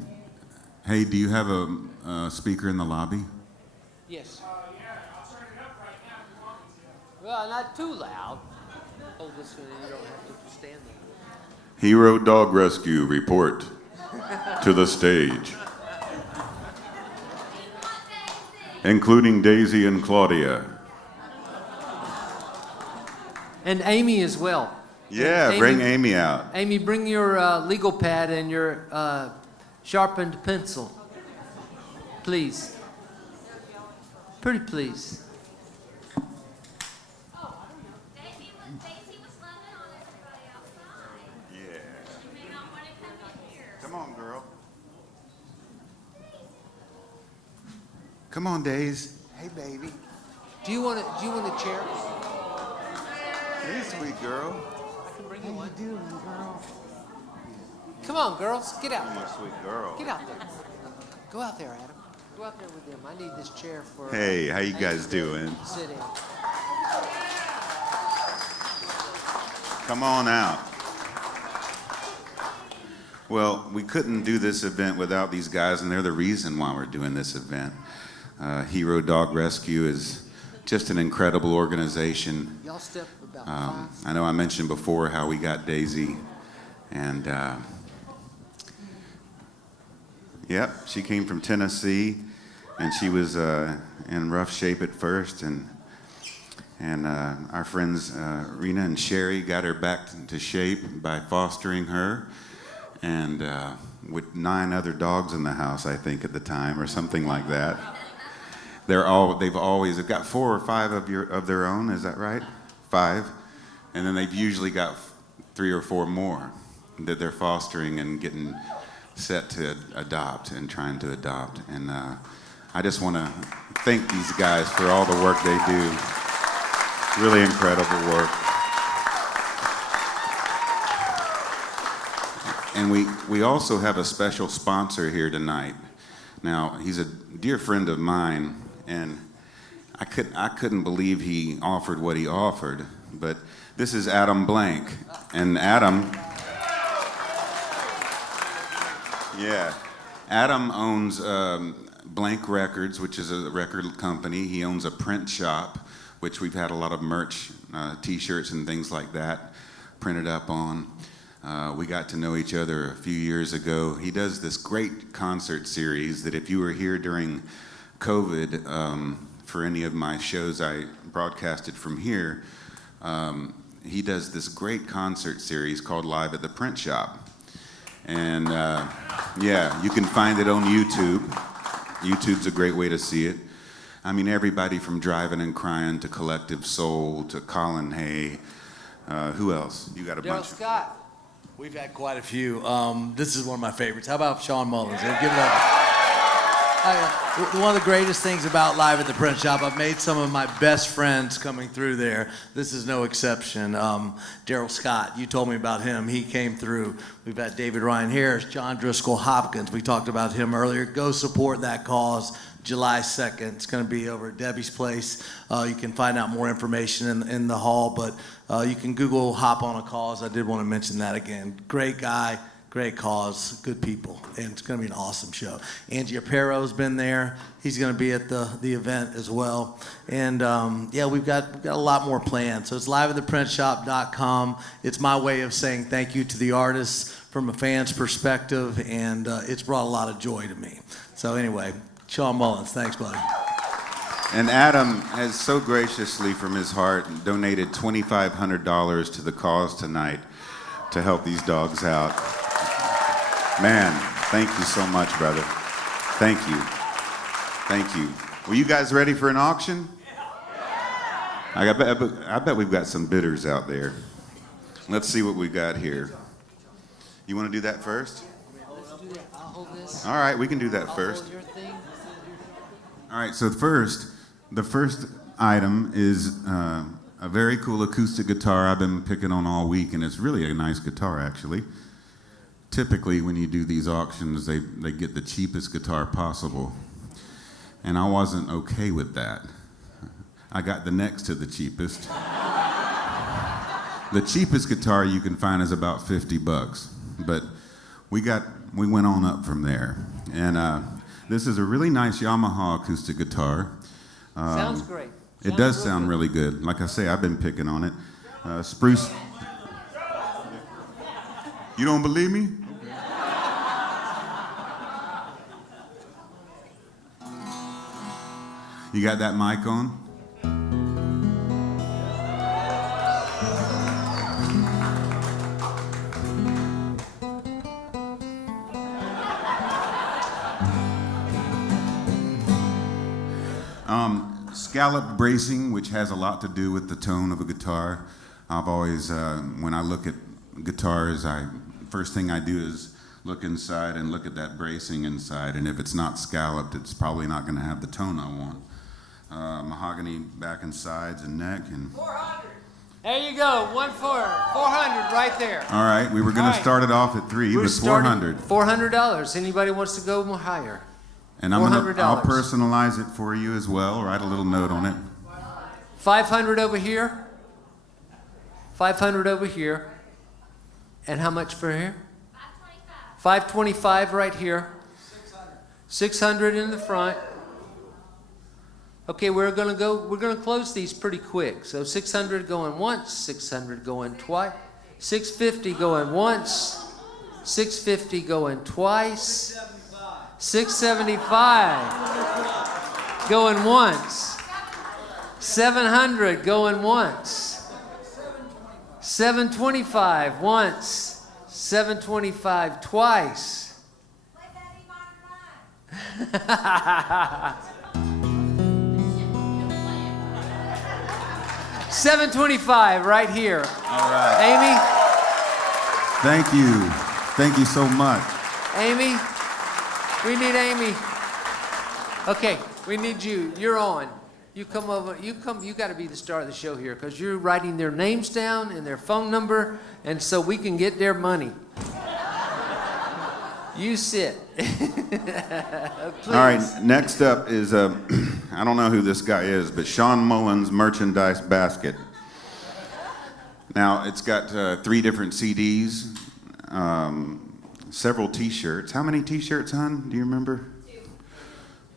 Hey, do you have a speaker in the lobby? Yes. Well, not too loud. Hold this one and you don't have to stand there. Hero Dog Rescue report to the stage. Including Daisy and Claudia. And Amy as well. Yeah, bring Amy out. Amy, bring your legal pad and your sharpened pencil. Please. Pretty please. Daisy was loving on everybody outside. Yeah. She may not want to come in here. Come on, girl. Come on, Days. Hey, baby. Do you want a chair? Hey, sweet girl. I can bring you one. Come on, girls, get out. You're a sweet girl. Get out there. Go out there, Adam. Go out there with them. I need this chair for. Hey, how you Amy guys to doing? Sit in. Come on out. Well, we couldn't do this event without these guys, and they're the reason why we're doing this event. Hero Dog Rescue is just an incredible organization. Y'all step about 5. I know I mentioned before how we got Daisy, and yep, she came from Tennessee, and she was in rough shape at first, and our friends Rena and Sherry got her back to shape by fostering her, and with 9 other dogs in the house, I think at the time, or something like that. They've got 4 or 5 of their own, is that right? 5, and then they've usually got 3 or 4 more that they're fostering and getting set to adopt and trying to adopt. And I just want to thank these guys for all the work they do. Really incredible work. And we also have a special sponsor here tonight. Now, he's a dear friend of mine, and I couldn't believe he offered what he offered, but this is Adam Blank. And Adam owns Blank Records, which is a record company. He owns a print shop, which we've had a lot of merch, t-shirts and things like that printed up on. We got to know each other a few years ago. He does this great concert series that if you were here during COVID, for any of my shows I broadcasted from here, he does this great concert series called Live at the Print Shop. And yeah, you can find it on YouTube. YouTube's a great way to see it. I mean, everybody from Driving and Crying to Collective Soul to Colin Hay. Who else? You got a Daryl bunch. Scott. We've had quite a few. This is one of my favorites. How about Shawn Mullins? Give it up. One of the greatest things about Live at the Print Shop, I've made some of my best friends coming through there. This is no exception. Daryl Scott, you told me about him. He came through. We've had David Ryan Harris, John Driscoll Hopkins. We talked about him earlier. Go support that cause. July 2nd. It's going to be over at Debbie's place. You can find out more information in the hall, but you can Google Hop on a Cause. I did want to mention that again. Great guy, great cause, good people, and it's going to be an awesome show. Angie Apparo's been there. He's going to be at the event as well. And yeah, we've got a lot more planned. So it's liveattheprintshop.com. It's my way of saying thank you to the artists from a fan's perspective, and it's brought a lot of joy to me. So anyway, Shawn Mullins, thanks, buddy. And Adam has so graciously, from his heart, donated $2,500 to the cause tonight to help these dogs out. Man, thank you so much, brother. Thank you. Thank you. Were you guys ready for an auction? I bet we've got some bidders out there. Let's see what we got here. You want to do that first? Let's do that. I'll hold this. All right, we can do that I'll first. hold your thing. All right, so the first item is a very cool acoustic guitar I've been picking on all week, and it's really a nice guitar, actually. Typically, when you do these auctions, they get the cheapest guitar possible, and I wasn't okay with that. I got the next to the cheapest. The cheapest guitar you can find is about $50, but we went on up from there, and this is a really nice Yamaha acoustic guitar. Sounds great. It does sound really good. Like I say, I've been picking on it. Spruce. You don't believe me? You got that mic on? Scalloped bracing, which has a lot to do with the tone of a guitar. I've always, when I look at guitars, first thing I do is look inside and look at that bracing inside, and if it's not scalloped, it's probably not going to have the tone I want. Mahogany back and sides and neck. And 400. There you go. 400 right there. all right, we were going to start it off at 3, but 400. $400. Anybody wants to go more higher? And I'll personalize it for you as well. Write a little note on it. 500 over here. 500 over here. And how much for here? 525 right here. 600 in the front. Okay, we're gonna close these pretty quick. So 600 going once, 600 going twice, 650 going once, 650 going twice, 675 going once, 700 going once, 725 once, 725 twice. 725 right here. All right. Amy? Thank you. Thank you so much. Amy? We need Amy. Okay, we need you. You're on. You come over. You got to be the star of the show here because you're writing their names down and their phone number, and so we can get their money. You sit. All right, next up is, I don't know who this guy is, but Shawn Mullins merchandise basket. Now, it's got 3 different CDs, several T-shirts. How many T-shirts, hon? Do you remember? 2.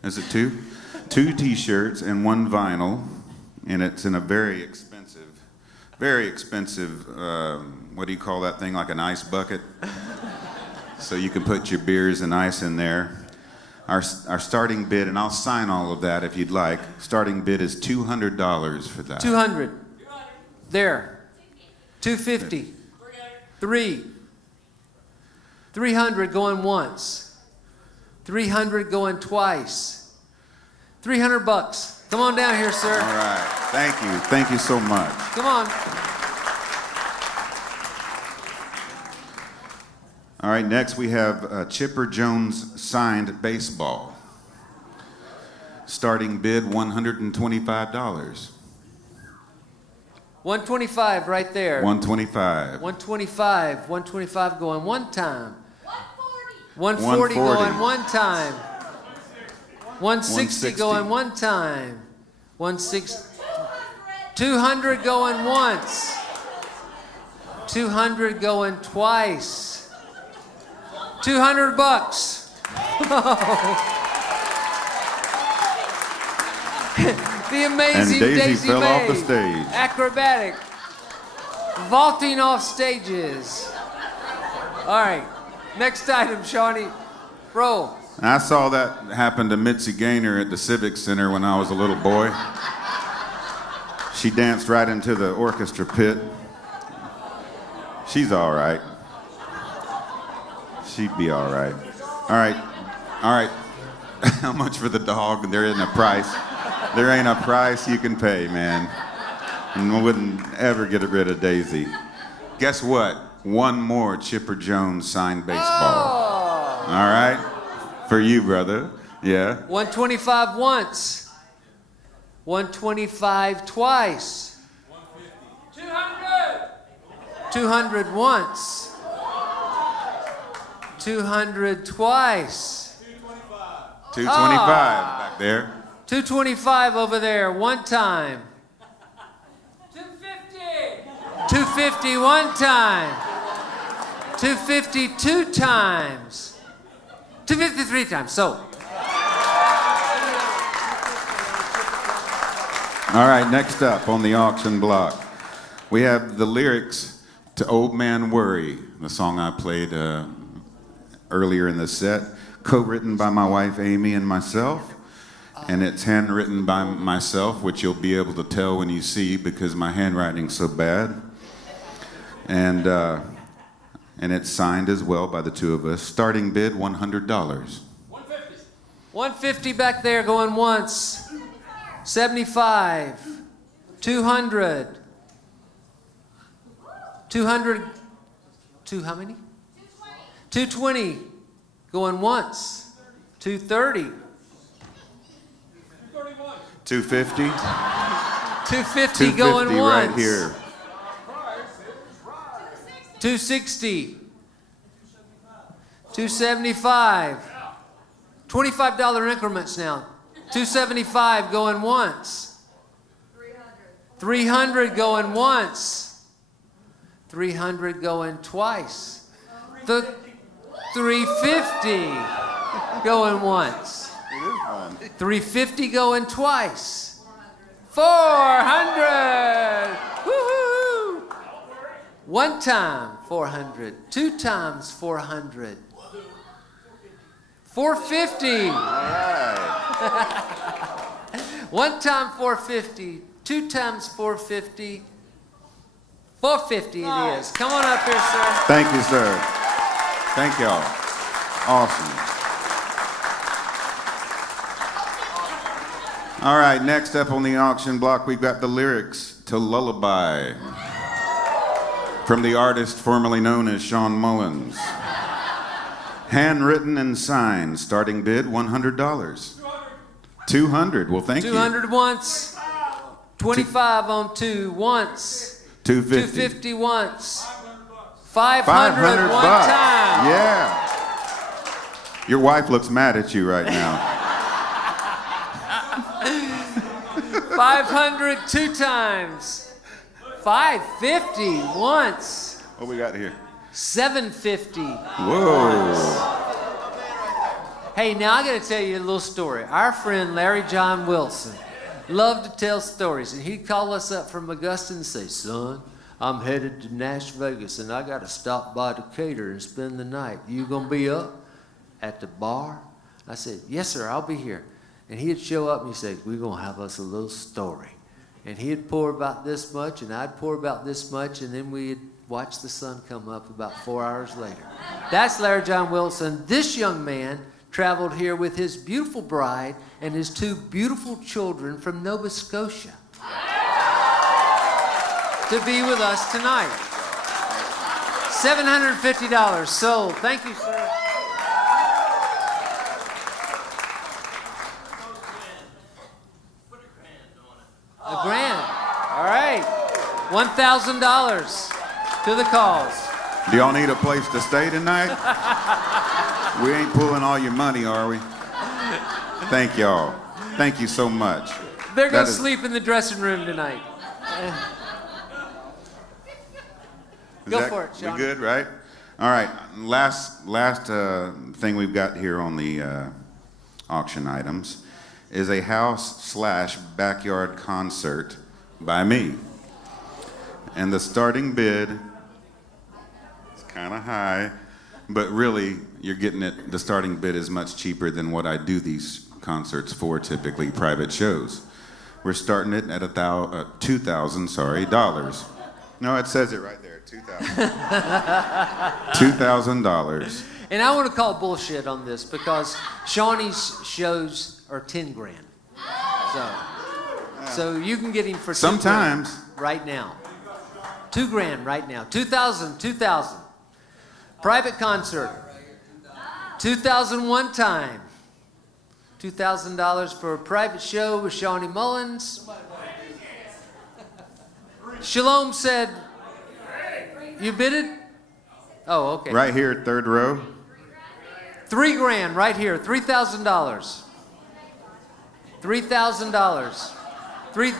Is it 2? 2 T-shirts and 1 vinyl, and it's in a very expensive, what do you call that thing, like an ice bucket? So you can put your beers and ice in there. Our starting bid, and I'll sign all of that if you'd like, starting bid is $200 for that. 200. There. 250. 3. 300 going once. 300 going twice. $300. Come on down here, sir. All right. Thank you. Thank you so much. Come on. All right, next we have Chipper Jones signed baseball. Starting bid $125. 125 right there. 125. 125. 125 going one time. 140. 140 going one time. 160 going one time. 160. 200 going once. 200 going twice. $200. The amazing And Daisy fell off the May. stage. Acrobatic. Vaulting off stages. All right. Next item, Shawnee. Roll. And I saw that happen to Mitzi Gaynor at the Civic Center when I was a little boy. She danced right into the orchestra pit. She's all right. She'd be all right. All right. All right. How much for the dog? There isn't a price. There ain't a price you can pay, man. And we wouldn't ever get rid of Daisy. Guess what? one more Chipper Jones signed baseball. Oh. All right? For you, brother. Yeah. 125 once. 125 twice. 200. 200 once. 200 twice. 225 back there. 225 over there, one time. 250. 250 one time. 250 two times. 250 three times. So. All right, next up on the auction block, we have the lyrics to Old Man Worry, the song I played earlier in the set, co-written by my wife Amy and myself, and it's handwritten by myself, which you'll be able to tell when you see because my handwriting's so bad, and it's signed as well by the two of us. Starting bid $100. 150. 150 back there going once. 75, 200, 200, how many? 220, going once, 230, 250. 250 going 250 once, right here. 260, 275, $25 increments now. 275 going once. 300 going once. 300 going twice. The 350 going once. 350 going twice. 400. Woohoo! One time 400. Two times 400. 450. All right. One time 450, two times 450, 450 it is. Come on up here, sir. Thank you, sir. Thank y'all. Awesome. All right, next up on the auction block, we've got the lyrics to Lullaby from the artist formerly known as Shawn Mullins. Handwritten and signed, starting bid $100. 200. Well, thank you. 200 once, 25 on two once, 250. 250 once, 500 one bucks. time. Yeah. Your wife looks mad at you right now. 500 two times, 550 once, What we got here? 750. Whoa. Hey, now I got to tell you a little story. Our friend Larry John Wilson loved to tell stories, and he'd call us up from Augusta and say, "Son, I'm headed to Nash Vegas, and I got to stop by Decatur and spend the night. You gonna be up at the bar?" I said, "Yes, sir, I'll be here." And he'd show up and he'd say, "We're gonna have us a little story." And he'd pour about this much, and I'd pour about this much, and then we'd watch the sun come up about 4 hours later. That's Larry John Wilson. This young man traveled here with his beautiful bride and his two beautiful children from Nova Scotia to be with us tonight. $750 sold. Thank you, sir. A grand. All right. $1,000 to the cause. Do y'all need a place to stay tonight? We ain't pulling all your money, are we? Thank y'all. Thank you so much. They're going to sleep in the dressing room tonight. Go for it, Sean. We good, right? All right. Last thing we've got here on the auction items is a house/backyard concert by me. And the starting bid is kind of high, but really you're getting it. The starting bid is much cheaper than what I do these concerts for, typically private shows. We're starting it at $2,000. No, it says it right there, $2,000. $2,000. And I want to call bullshit on this because Shawnee's shows are 10 grand. So you can get him for $2 Sometimes. grand right now. $2,000 right now. 2,000, 2,000. Private concert. 2,000 one time. $2,000 for a private show with Shawnee Mullins. Shalom said, you bid it? Oh, okay. Right here, third row. $3,000 right here. $3,000. $3,000.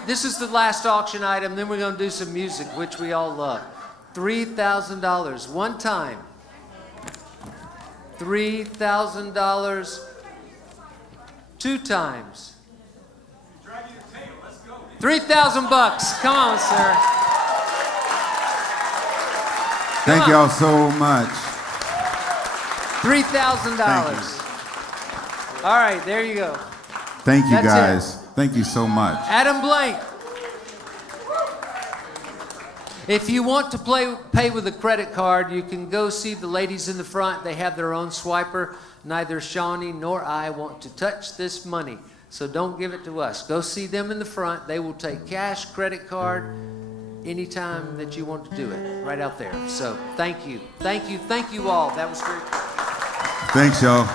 This is the last auction item. Then we're going to do some music, which we all love. $3,000 one time. $3,000 two times. $3,000. Come on, sir. Thank y'all so much. $3,000. All right, there you go. Thank you, That's guys. Thank you so much. Adam Blank. If you want to pay with a credit card, you can go see the ladies in the front. They have their own swiper. Neither Shawnee nor I want to touch this money, so don't give it to us. Go see them in the front. They will take cash, credit card, anytime that you want to do it, right out there. So thank you. Thank you. Thank you all. That was great. Thanks, y'all.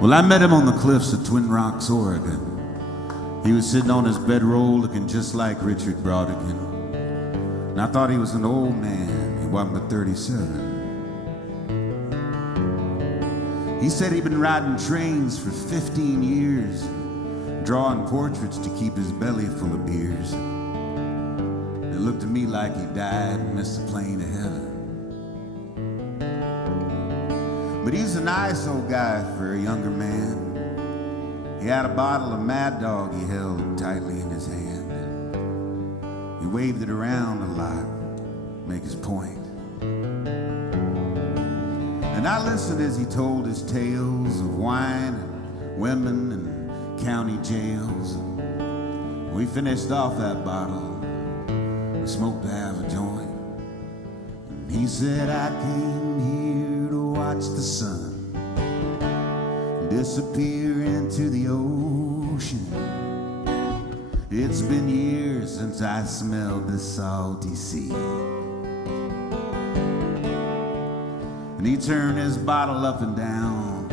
Well, I met him on the cliffs of Twin Rocks, Oregon. He was sitting on his bedroll looking just like Richard Brodigan. And I thought he was an old man. He wasn't but 37. He said he'd been riding trains for 15 years, drawing portraits to keep his belly full of beers. It looked to me like he died and missed the plane to heaven. But he's a nice old guy for a younger man. He had a bottle of Mad Dog he held tightly in his hand. He waved it around a lot, make his point. And I listened as he told his tales of wine and women and county jails. We finished off that bottle and smoked half a joint. And he said, I came here to watch the sun disappear into the ocean. It's been years since I smelled the salty sea. And he turned his bottle up and down.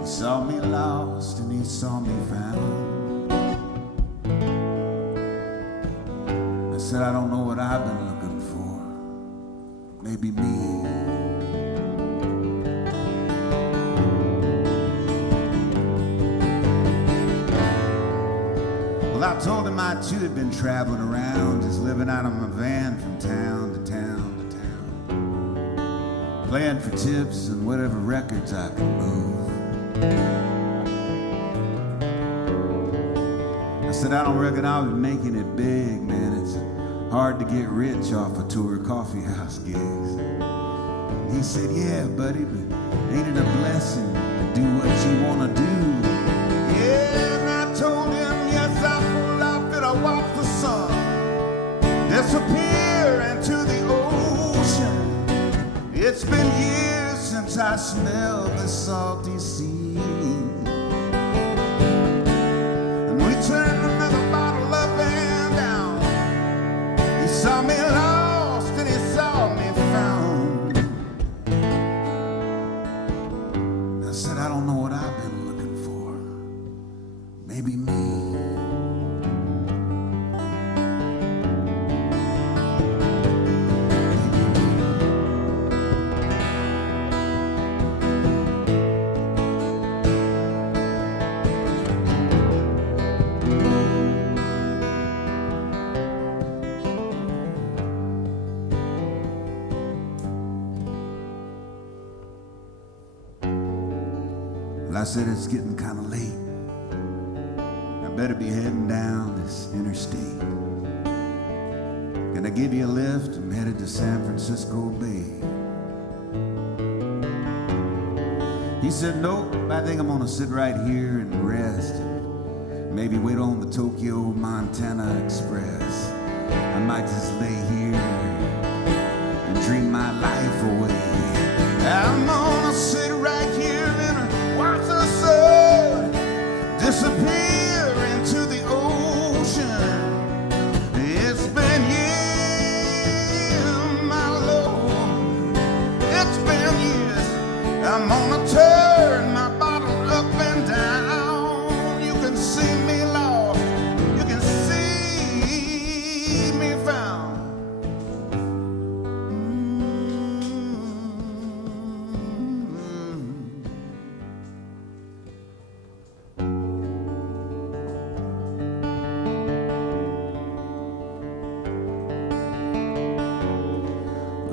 He saw me lost and he saw me found. I said, I don't know what I've been looking for. Maybe me. I told him I too had been traveling around, just living out of my van from town to town to town, playing for tips and whatever records I could move. I said, I don't reckon I'll be making it big, man. It's hard to get rich off of tour coffee house gigs. He said, yeah, buddy, but ain't it a blessing to do what you want to do? Yeah, and I told him, yes, I pulled off and I watched the sun disappear into the ocean. It's been years since I smelled the salty sea. And we turned another bottle up and down. He saw me lost and he saw me found. I said, I don't know what I've been looking for. Maybe me. Well, I said it's getting kind of late. I better be heading down this interstate. Can I give you a lift? I'm headed to San Francisco Bay. He said, nope, I think I'm gonna sit right here and rest. Maybe wait on the Tokyo, Montana Express. I might just lay here and dream my life away. I'm gonna sit right here and watch the sun disappear into the ocean. It's been years, my Lord. It's been years. I'm gonna turn my bottle up and down. You can see me lost. You can see me found.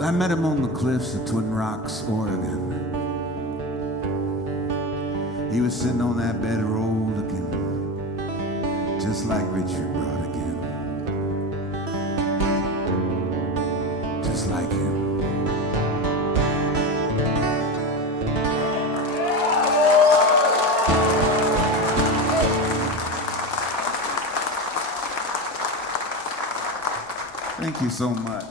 I met him on the cliffs of Twin Rocks, Oregon. He was sitting on that bedroll looking just like Richard Brodigan. Just like him. Thank you so much.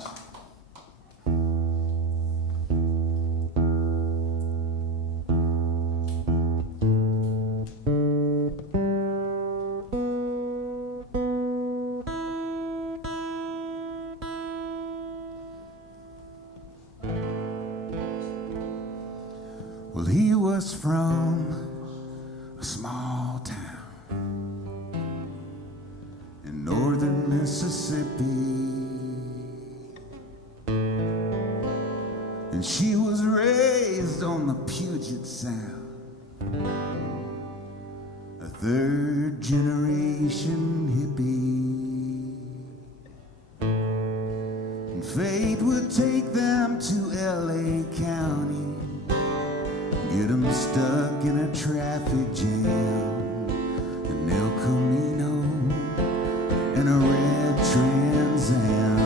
Well, he was from a small town in northern Mississippi, and she was raised on the Puget Sound, a third generation hippie, and fate would take them to LA County, get them stuck in a traffic jam in El Camino in a red Trans Am.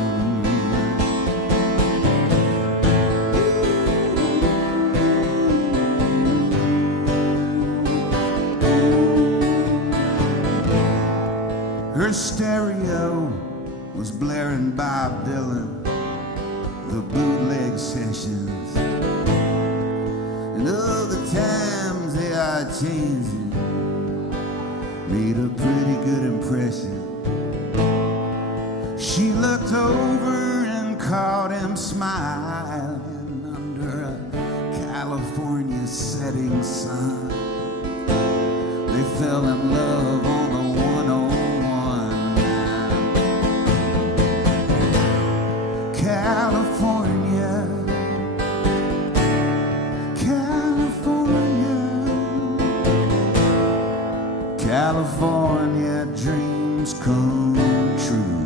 Her stereo was blaring Bob Dylan, the bootleg sessions. And all the times they are changing made a pretty good impression. She looked over and caught him smiling under a California setting sun. They fell in love on the 101. California, California dreams come true.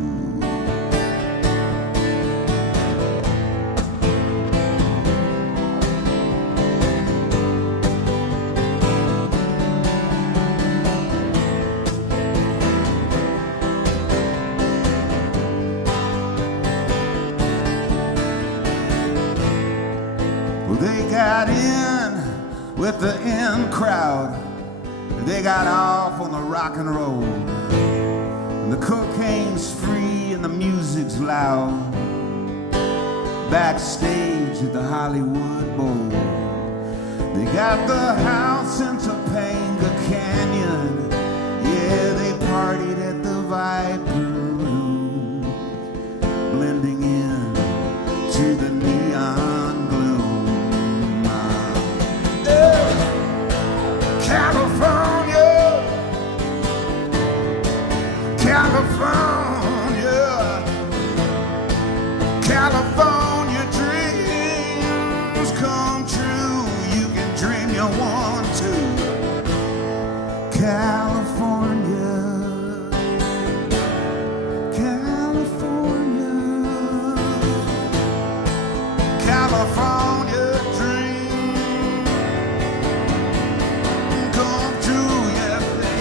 Well, they got in with the in crowd. They got off on the rock and roll. And the cocaine's free and the music's loud. Backstage at the Hollywood Bowl, they got the house in Topanga Canyon. Yeah, they partied at the Viper Room, blending in to the neon gloom. California, California, California dreams come true. You can dream you want to. California, California, California dreams come true. Yes, they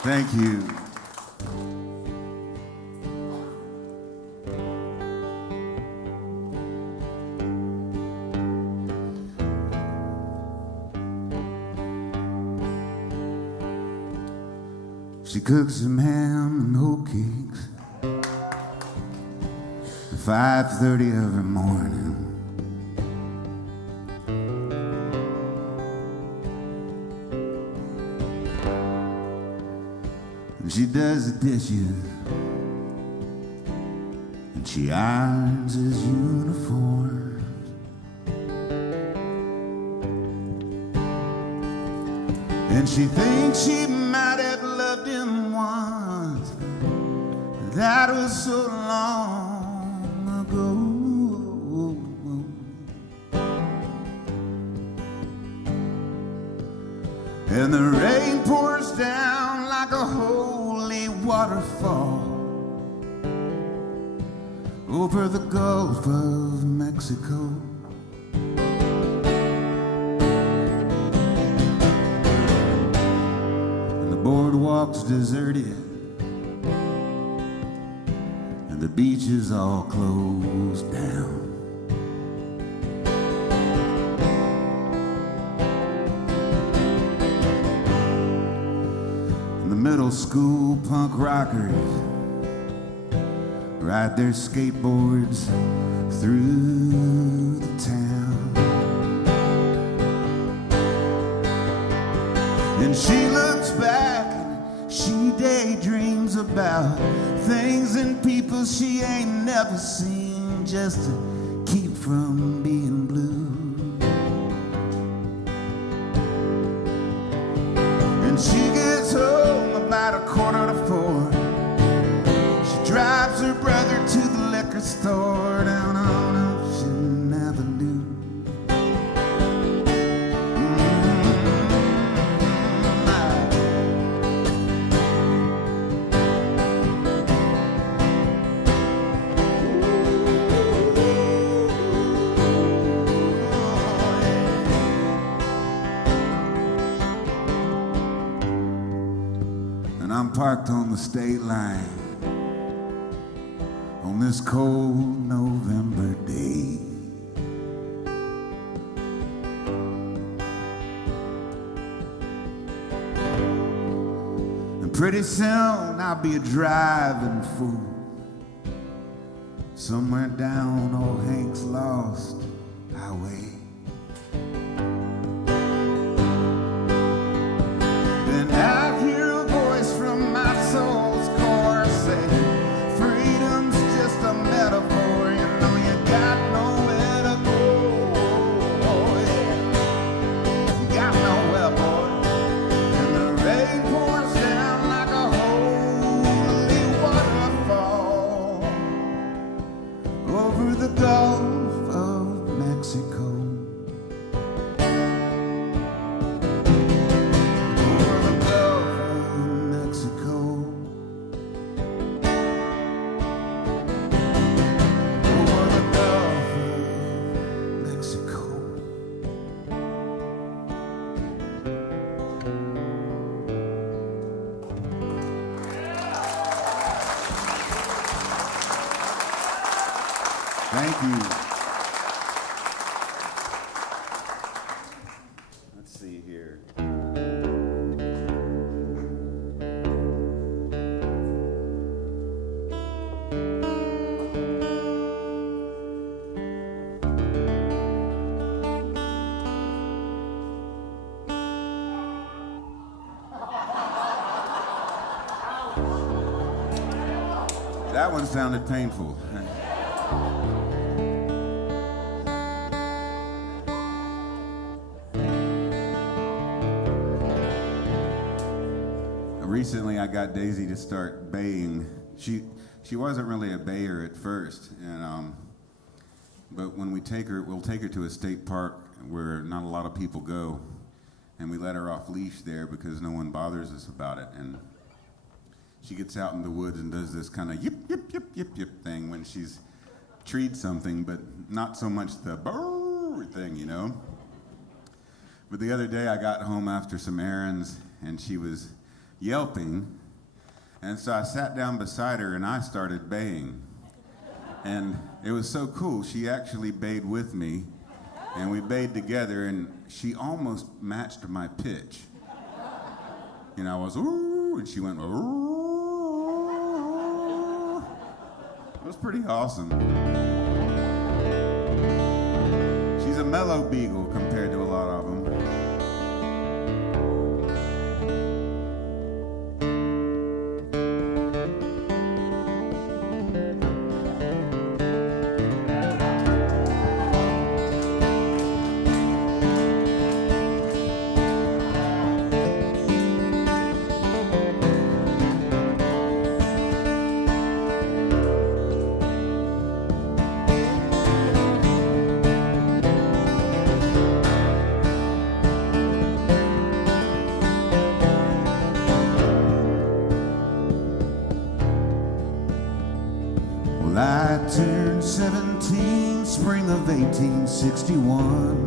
Thank you. She cooks some ham and hoe cakes at 5:30 every morning. And she does the dishes and she irons his uniforms. And she thinks she might have loved him once, but that was so long ago. And the rain pours down like a holy waterfall over the Gulf of Mexico. Boardwalk's deserted and the beach is all closed down. And the middle school punk rockers ride their skateboards through the town. And she looks back and she daydreams about things and people she ain't never seen, just to keep from being blue. And she gets home about 3:45. She drives her brother to the liquor store down on Ocean Avenue. I'm parked on the state line on this cold November day. And pretty soon I'll be a driving fool somewhere down old Hank's Lost Highway. And I hear a voice from my soul's core say, freedom's just a metaphor, you know you got nowhere to go. Yeah. You got nowhere, boy. And the rain pours down like a holy waterfall over the Gulf of Mexico. Thank you. Let's see here. That one sounded painful. Recently, I got Daisy to start baying. She wasn't really a bayer at first, and but when we'll take her to a state park where not a lot of people go, and we let her off leash there because no one bothers us about it. And she gets out in the woods and does this kind of yip yip yip yip yip thing when she's treed something, but not so much the brrr thing, you know. But the other day, I got home after some errands, and she was yelping. And so I sat down beside her and I started baying. And it was so cool. She actually bayed with me. And we bayed together, and she almost matched my pitch. You know, I was, ooh, and she went, ooh. It was pretty awesome. She's a mellow beagle compared to a lot of them. I turned 17, spring of 1861.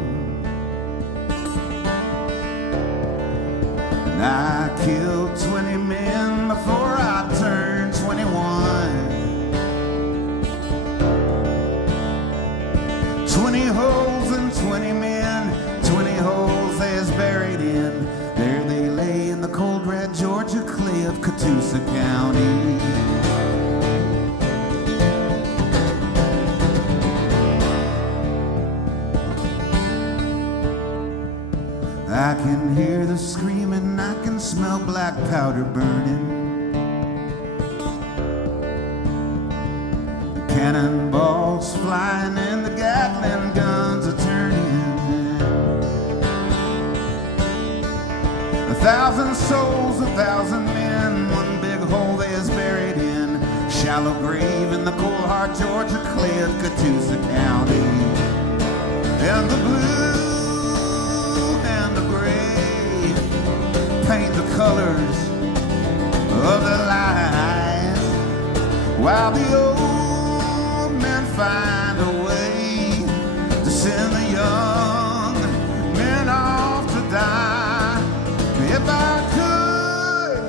And I killed 20 men before I turned 21. 20 holes and 20 men, 20 holes they is buried in. There they lay in the cold red Georgia clay of Catoosa County. I can hear the screaming, I can smell black powder burning. The cannonballs flying and the Gatling guns are turning. 1,000 souls, 1,000 men, one big hole they is buried in. Shallow grave in the cold hard Georgia clay of Catoosa County. And the blue paint the colors of their lives, while the old men find a way to send the young men off to die. If I could,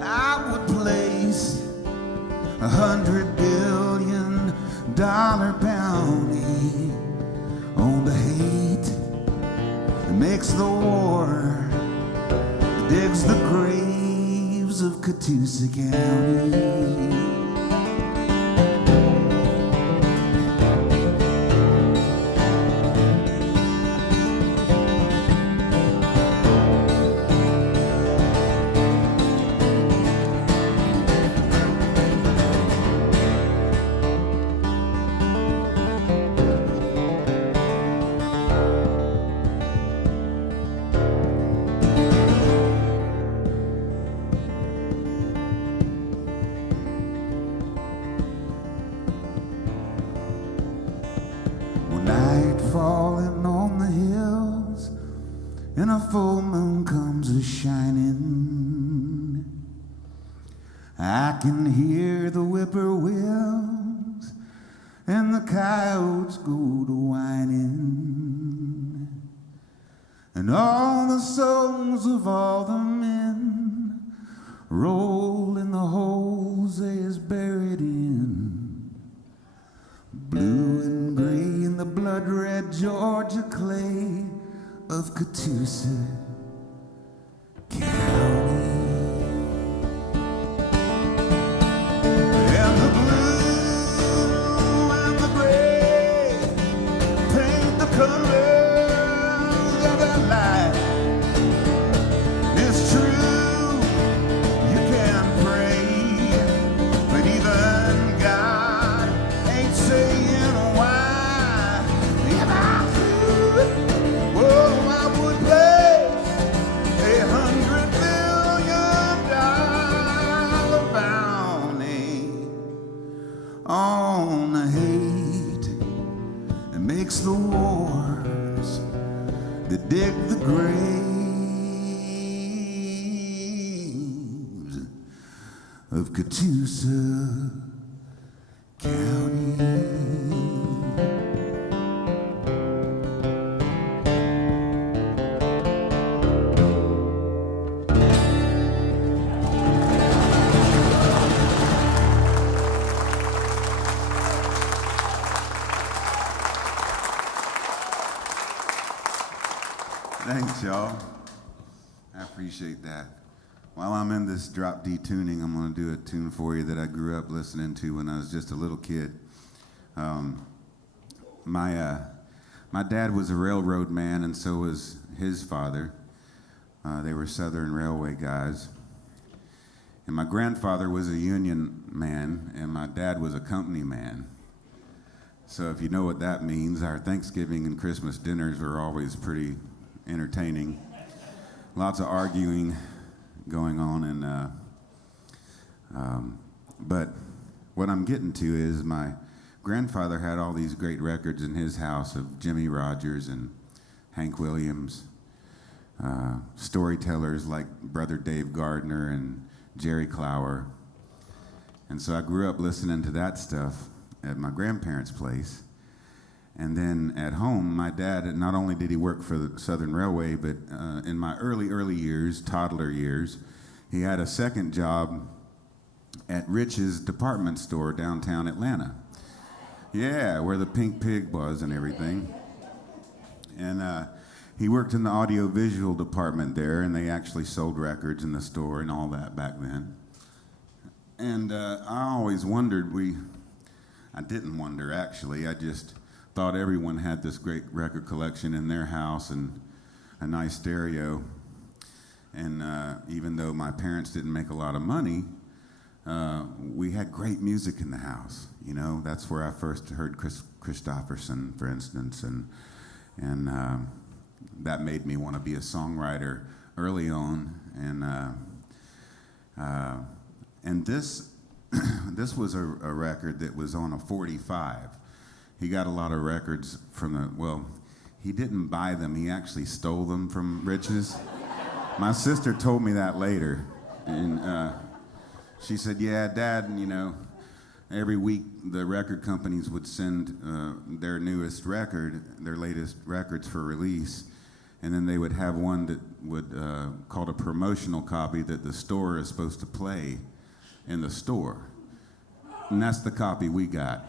I would place $100 billion bounty on the hate that makes the war, digs the graves of Catoosa County. Falling on the hills, and a full moon comes a-shining. I can hear the whippoorwills, and the coyotes go to whining. And all the souls of all the men roll in the holes they is buried in. Blue and gray in the blood-red Georgia clay of Catoosa County. And the blue and the gray paint the colors of their life. It's true, you can pray, but even God ain't saying why. If I could, oh, I would place $100 billion bounty on the hate that makes the wars, that dig the graves of Catoosa County. Thanks, y'all. I appreciate that. While I'm in this drop D tuning, I'm going to do a tune for you that I grew up listening to when I was just a little kid. My dad was a railroad man, and so was his father. They were Southern Railway guys. And my grandfather was a union man, and my dad was a company man. So if you know what that means, our Thanksgiving and Christmas dinners were always pretty entertaining. Lots of arguing going on, but what I'm getting to is my grandfather had all these great records in his house of Jimmy Rogers and Hank Williams, storytellers like Brother Dave Gardner and Jerry Clower. And so I grew up listening to that stuff at my grandparents' place. And then at home, my dad, not only did he work for the Southern Railway, but in my early years, toddler years, he had a second job at Rich's department store downtown Atlanta. Yeah, where the Pink Pig was and everything. And he worked in the audio-visual department there, and they actually sold records in the store and all that back then. And I always wondered, I didn't wonder actually, I just thought everyone had this great record collection in their house and a nice stereo. And even though my parents didn't make a lot of money, we had great music in the house. You know, that's where I first heard Chris Christopherson, for instance, and that made me want to be a songwriter early on. And this this was a record that was on a 45. He got a lot of records from he didn't buy them, he actually stole them from Rich's. My sister told me that later, and she said, yeah, Dad, you know, every week the record companies would send their newest record, their latest records for release, and then they would have one that would called a promotional copy that the store is supposed to play in the store. And that's the copy we got.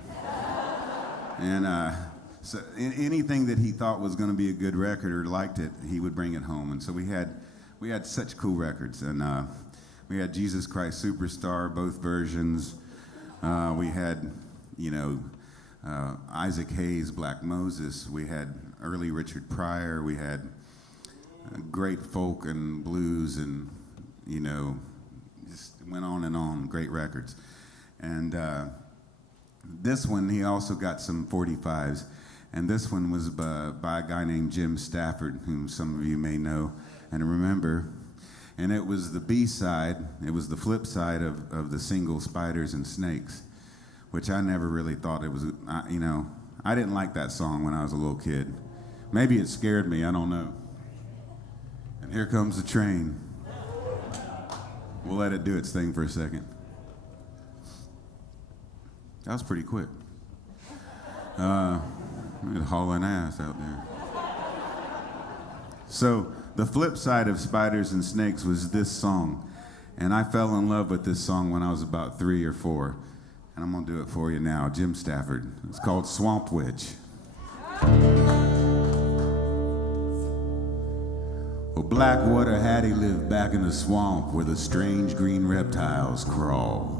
And so anything that he thought was going to be a good record or liked it, he would bring it home. And so we had such cool records. And we had Jesus Christ Superstar, both versions. We had, you know, Isaac Hayes, Black Moses. We had early Richard Pryor. We had great folk and blues, and, you know, just went on and on, great records. And this one, he also got some 45s. And this one was by a guy named Jim Stafford, whom some of you may know and remember. And it was the B-side, it was the flip side of the single Spiders and Snakes, which I never really thought it was, you know, I didn't like that song when I was a little kid. Maybe it scared me, I don't know. And here comes the train. We'll let it do its thing for a second. That was pretty quick. Hauling ass out there. So the flip side of Spiders and Snakes was this song. And I fell in love with this song when I was about 3 or 4. And I'm gonna do it for you now, Jim Stafford. It's called Swamp Witch. Well, Blackwater Hattie lived back in the swamp where the strange green reptiles crawl.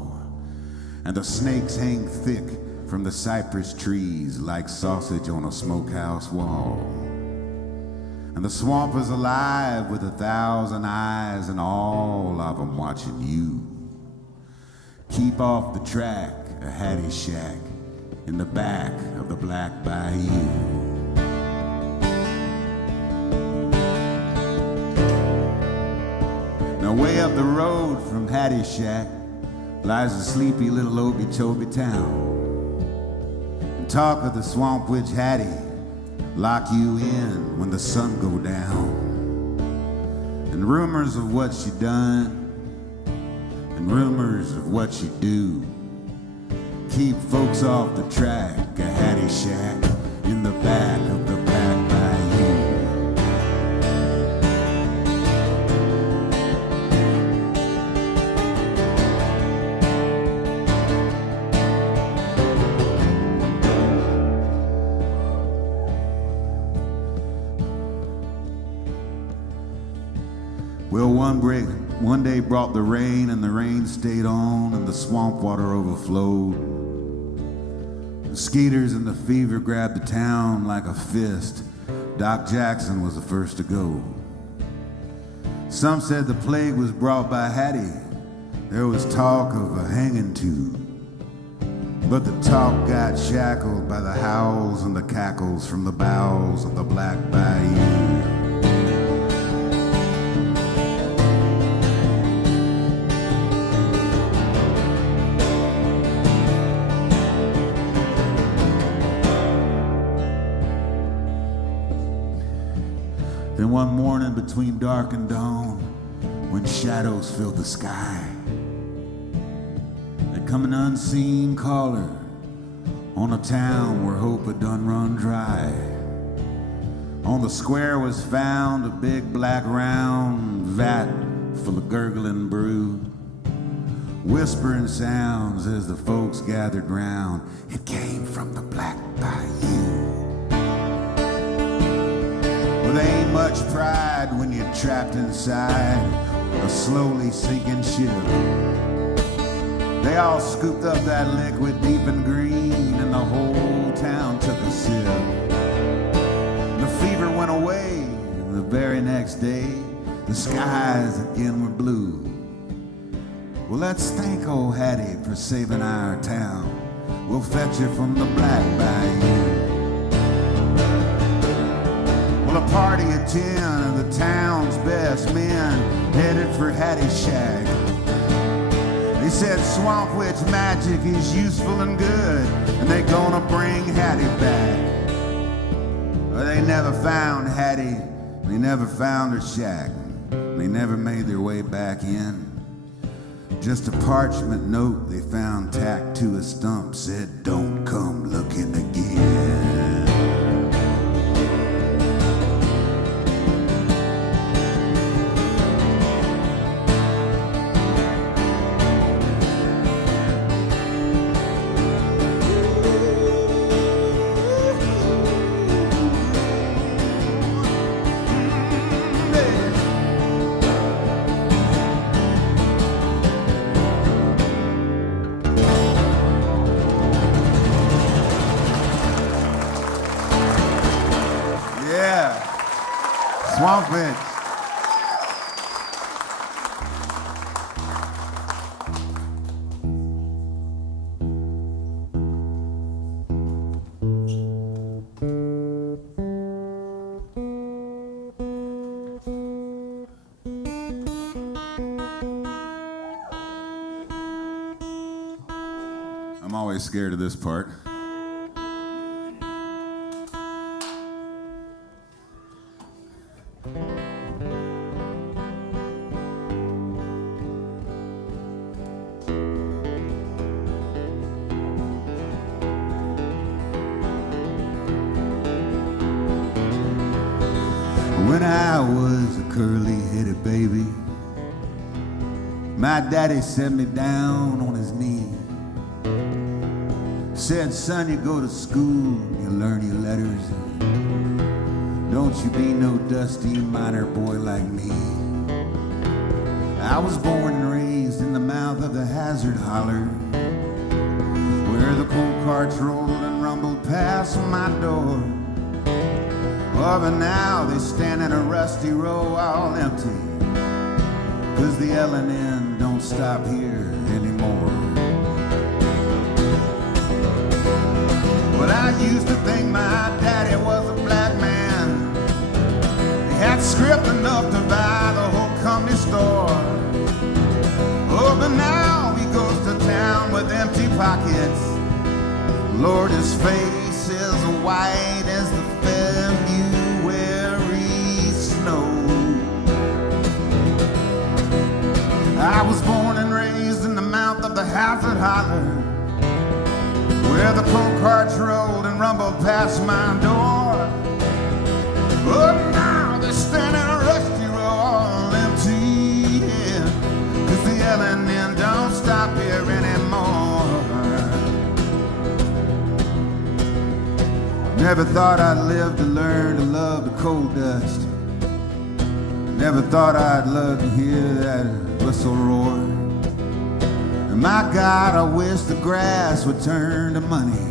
And the snakes hang thick from the cypress trees like sausage on a smokehouse wall. And the swamp is alive with 1,000 eyes, and all of them watching you. Keep off the track, a Hattie shack in the back of the Black Bayou. Now way up the road from Hattie shack lies a sleepy little Okeechobee town. And talk of the swamp witch Hattie lock you in when the sun go down. And rumors of what she done, and rumors of what she do, keep folks off the track, a Hattie shack in the back of the Black Bayou. One day brought the rain, and the rain stayed on, and the swamp water overflowed. The skeeters and the fever grabbed the town like a fist. Doc Jackson was the first to go. Some said the plague was brought by Hattie. There was talk of a hanging too. But the talk got shackled by the howls and the cackles from the bowels of the Black Bayou. Then one morning between dark and dawn, when shadows filled the sky, there come an unseen caller on a town where hope had done run dry. On the square was found a big black round vat full of gurgling brew, whispering sounds as the folks gathered round. It came from the Black Bayou. There ain't much pride when you're trapped inside a slowly sinking ship. They all scooped up that liquid deep and green, and the whole town took a sip. The fever went away, and the very next day, the skies again were blue. Well, let's thank old Hattie for saving our town. We'll fetch her from the Black Bayou. A party of 10 of the town's best men headed for Hattie's shack. They said swamp witch magic is useful and good, and they gonna bring Hattie back. But they never found Hattie, they never found her shack. They never made their way back in. Just a parchment note they found tacked to a stump said, "Don't come looking again." Swamp Witch. I'm always scared of this part. When I was a curly-headed baby, my daddy set me down on his knee. Said, "Son, you go to school, you learn your letters. Don't you be no dusty miner boy like me." I was born and raised in the mouth of the Hazard Holler, where the coal carts rolled and rumbled past my door. Oh, but now they stand in a rusty row all empty, 'cause the L&N don't stop here anymore. But I used to think my daddy was a black man. He had script enough to buy the whole company store. Oh, but now he goes to town with empty pockets. Lord, his face is white as the February snow. I was born and raised in the mouth of the Hazard Holler, where the coal carts rolled and rumbled past my door. But now they stand in a rusty row all empty, yeah, 'cause the L&N don't stop here anymore. Never thought I'd live to learn to love the coal dust. Never thought I'd love to hear that whistle roar. And my God, I wish the grass would turn to money,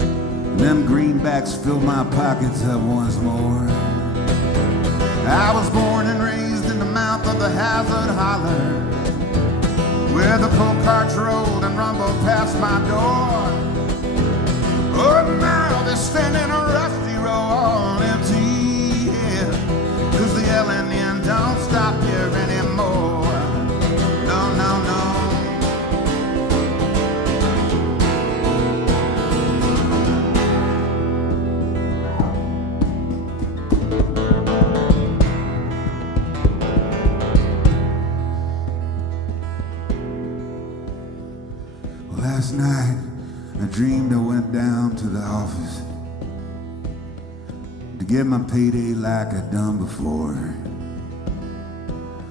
and them greenbacks filled my pockets up once more. I was born and raised in the mouth of the Hazard Holler, where the coal carts rolled and rumbled past my door. Oh, now they're standing a rusty row all empty, yeah, 'cause the L&N don't stop here anymore. No, no, no. Last night, I dreamed I went down to the office to get my payday like I'd done before.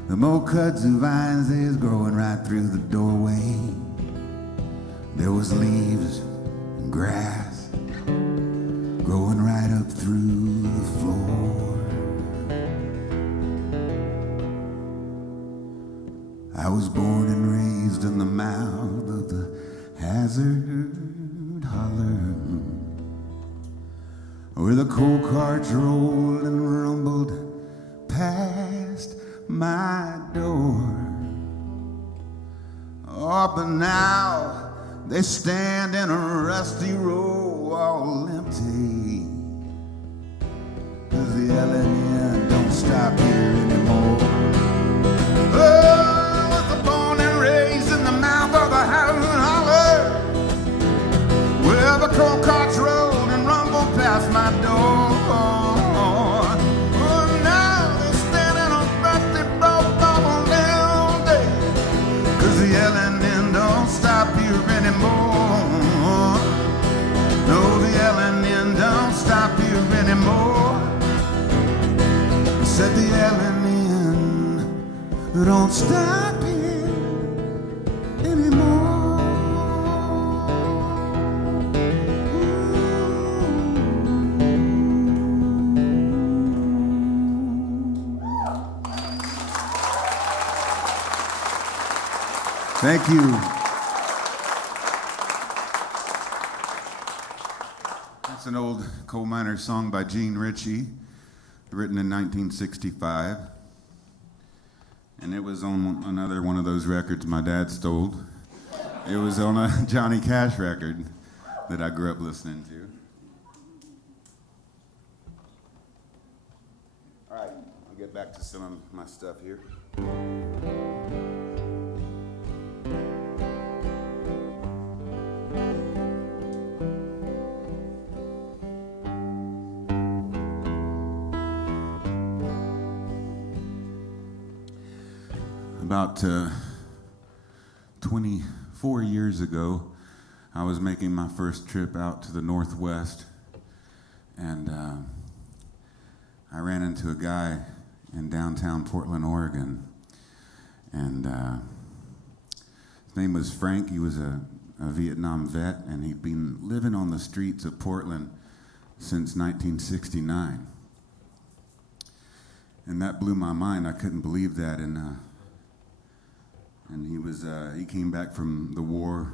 The more kudzu vines they was growing right through the doorway. There was leaves and grass growing right up through the floor. I was born and raised in the mouth of the Hazard Holler, where the coal carts rolled and rumbled past my door. Oh, but now they stand in a rusty row all empty, 'cause the L&N don't stop here anymore. Oh, I was born and raised in the mouth of the Hazard Holler, where the coal carts rolled and rumbled past my door. Oh, now they're standing on rusty road all down day, 'cause the L&N don't stop here anymore. No, the L&N don't stop here anymore. I said the L&N don't stop here anymore. Thank you. That's an old coal miner song by Gene Ritchie, written in 1965. And it was on another one of those records my dad stole. It was on a Johnny Cash record that I grew up listening to. All right, I'll get back to some of my stuff here. About 24 years ago, I was making my first trip out to the Northwest, and I ran into a guy in downtown Portland, Oregon, and his name was Frank. He was a Vietnam vet, and he'd been living on the streets of Portland since 1969. And that blew my mind. I couldn't believe that. And he came back from the war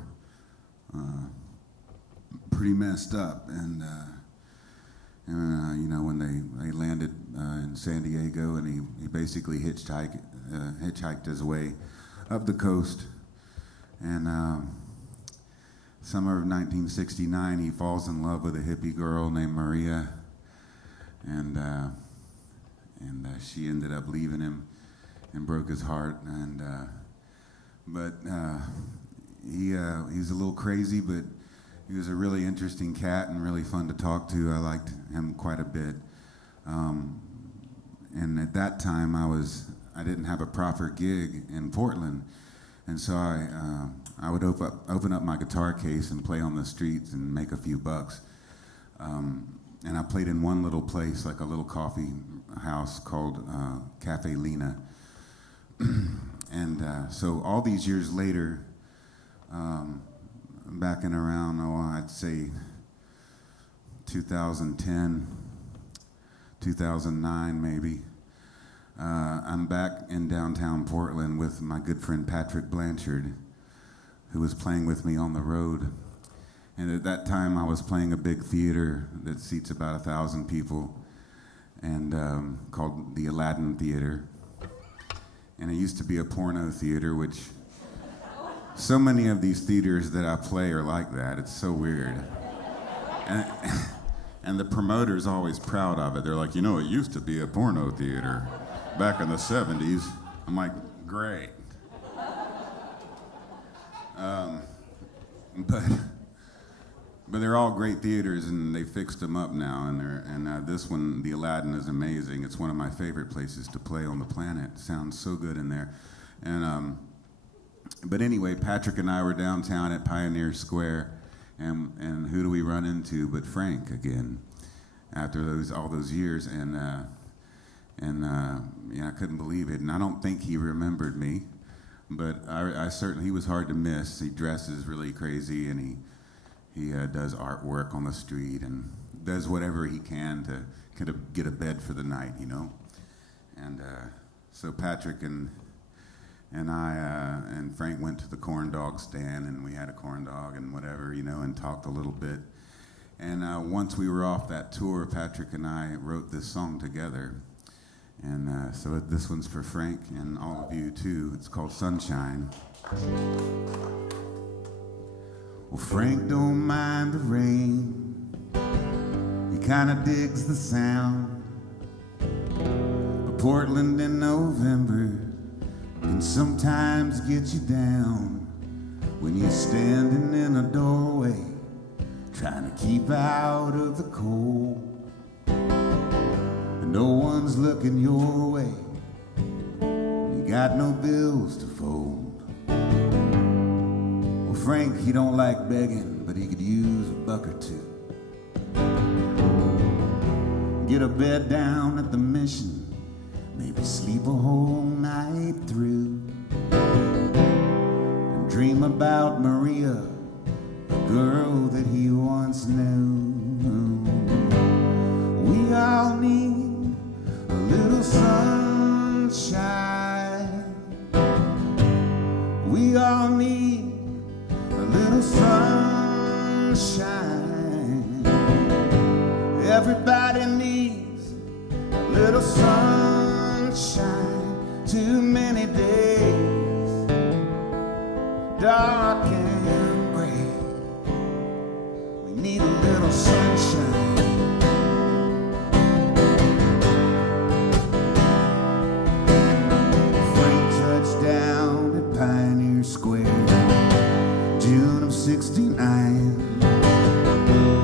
pretty messed up. And you know, when they landed in San Diego, and he basically hitchhiked his way up the coast. And summer of 1969, he falls in love with a hippie girl named Maria, and she ended up leaving him and broke his heart. But he's a little crazy, but he was a really interesting cat and really fun to talk to. I liked him quite a bit. And at that time, I didn't have a proper gig in Portland, and so I would open up my guitar case and play on the streets and make a few bucks. And I played in one little place, like a little coffee house called Cafe Lena. And so all these years later, back in around, I'd say 2010, 2009 maybe, I'm back in downtown Portland with my good friend Patrick Blanchard, who was playing with me on the road. And at that time, I was playing a big theater that seats about 1,000 people, and called the Aladdin Theater. And it used to be a porno theater, which so many of these theaters that I play are like that. It's so weird. And the promoter's always proud of it. They're like, you know, it used to be a porno theater back in the 70s. I'm like, great. But they're all great theaters, and they fixed them up now. And this one, the Aladdin, is amazing. It's one of my favorite places to play on the planet. It sounds so good in there. And but anyway, Patrick and I were downtown at Pioneer Square, and who do we run into but Frank again after all those years. And I couldn't believe it. And I don't think he remembered me, but I certainly, he was hard to miss. He dresses really crazy, and he does artwork on the street and does whatever he can to kind of get a bed for the night, you know. And so Patrick and I and Frank went to the corn dog stand, and we had a corn dog and whatever, you know, and talked a little bit. And once we were off that tour, Patrick and I wrote this song together. And so this one's for Frank and all of you too. It's called Sunshine. Well, Frank don't mind the rain. He kinda digs the sound. But Portland in November can sometimes get you down when you're standing in a doorway trying to keep out of the cold. And no one's looking your way. You got no bills to fold. Frank, he don't like begging, but he could use a buck or two. Get a bed down at the mission, maybe sleep a whole night through, and dream about Maria, a girl that he once knew. We all need a little sunshine. We all need a little sunshine. Everybody needs a little sunshine. Too many days, dark and gray. We need a little sunshine. Frank touched down at Pioneer Square, June of '69.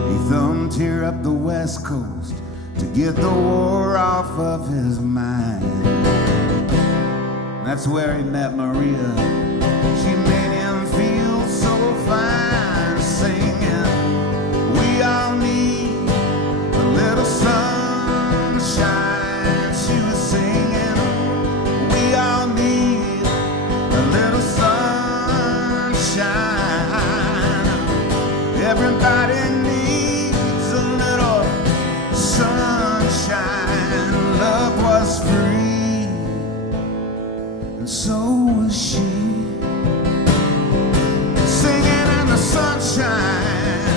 He thumbed here up the West Coast to get the war off of his mind. That's where he met Maria. She made him feel so fine, singing, we all need a little sunshine. She was singing, we all need a little sunshine. Everybody needs a little sunshine. Love was free, and so was she. Singing in the sunshine,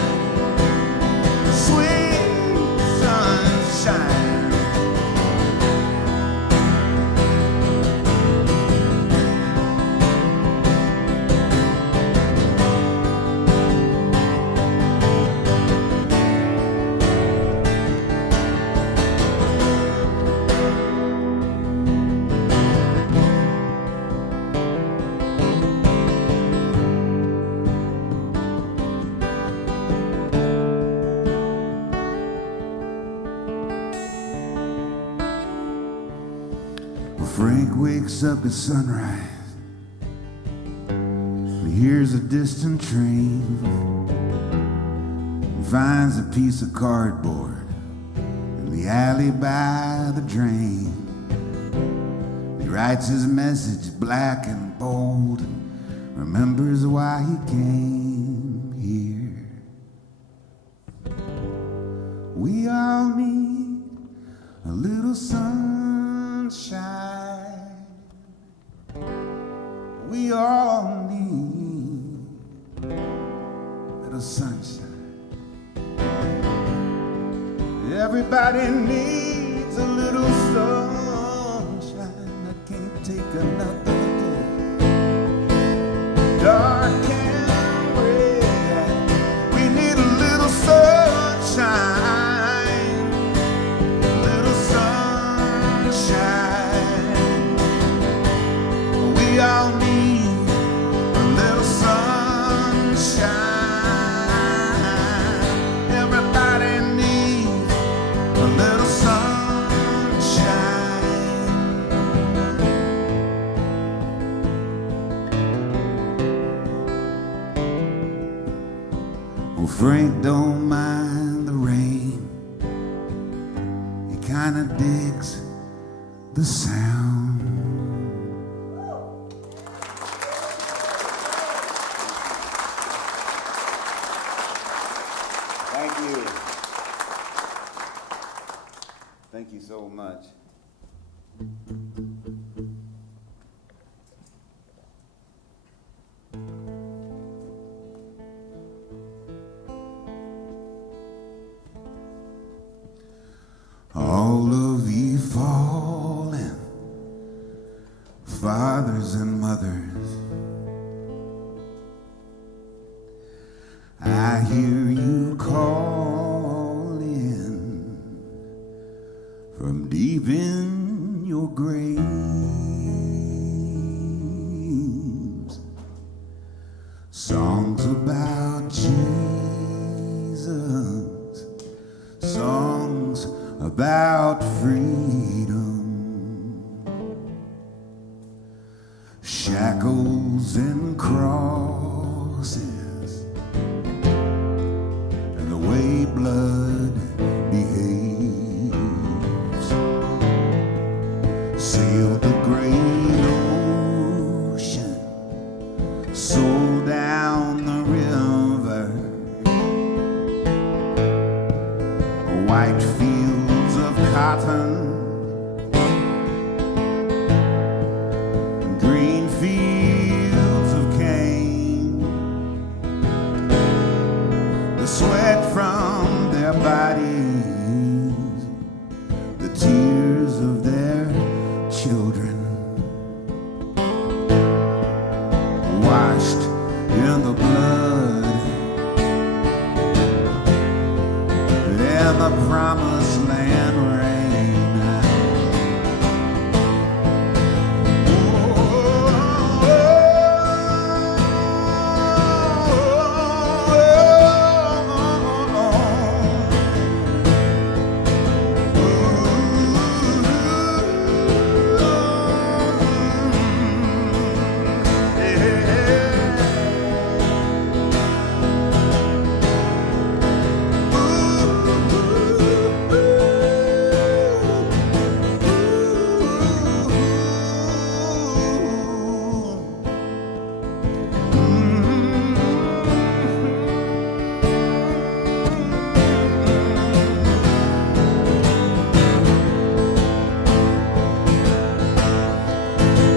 sweet sunshine. Frank wakes up at sunrise and hears a distant train and finds a piece of cardboard in the alley by the drain. He writes his message black and bold and remembers why he came here. We all need a little sunshine. sunshine. We all need a little sunshine. Everybody needs a little sunshine. I can't take another day. Dark and gray. We need a little sunshine. Little sunshine. We all need a little sunshine. Everybody needs a little sunshine. Well, Frank don't mind the rain. He kinda digs the sound. Thank you. Thank you so much. All of ye fallen fathers and mothers, I hear you calling from deep in your graves. Songs about Jesus, songs about freedom, shackles and crosses, and the way blood behaves. Sailed the great ocean, sold down the river, white fields of cotton, green fields of cane, the sweat from their bodies, the tears of their children, washed in the blood and the promised land rain.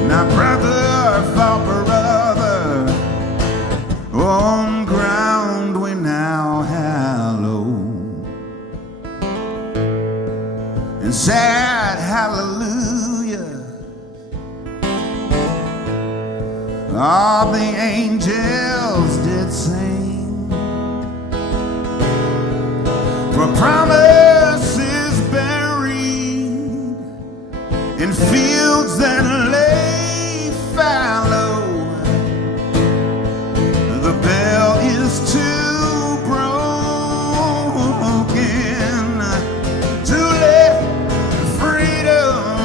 Now brother for brother, on ground we now hallow, and sad hallelujah, all the angels did sing, for promise is buried in fields that lay fallow. The bell is too broken to let freedom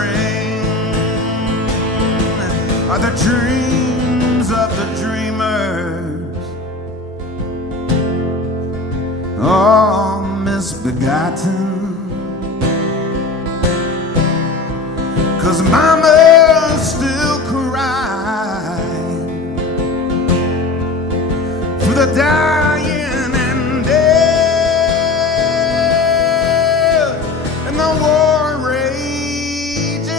ring. Are the dreams of the dreamers all misbegotten? 'Cause mama still crying for the dying and dead, and the war rages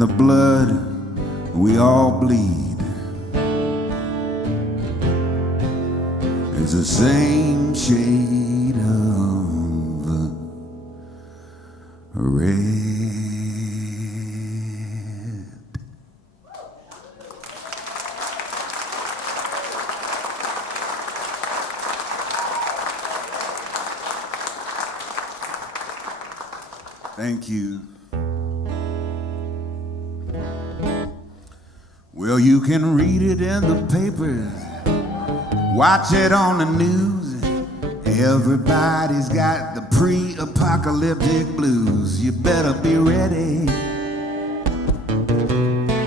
and the blood we all bleed is the same shade of red. Thank you. Well, you can read it in the papers, watch it on the news. Everybody's got the pre-apocalyptic blues. You better be ready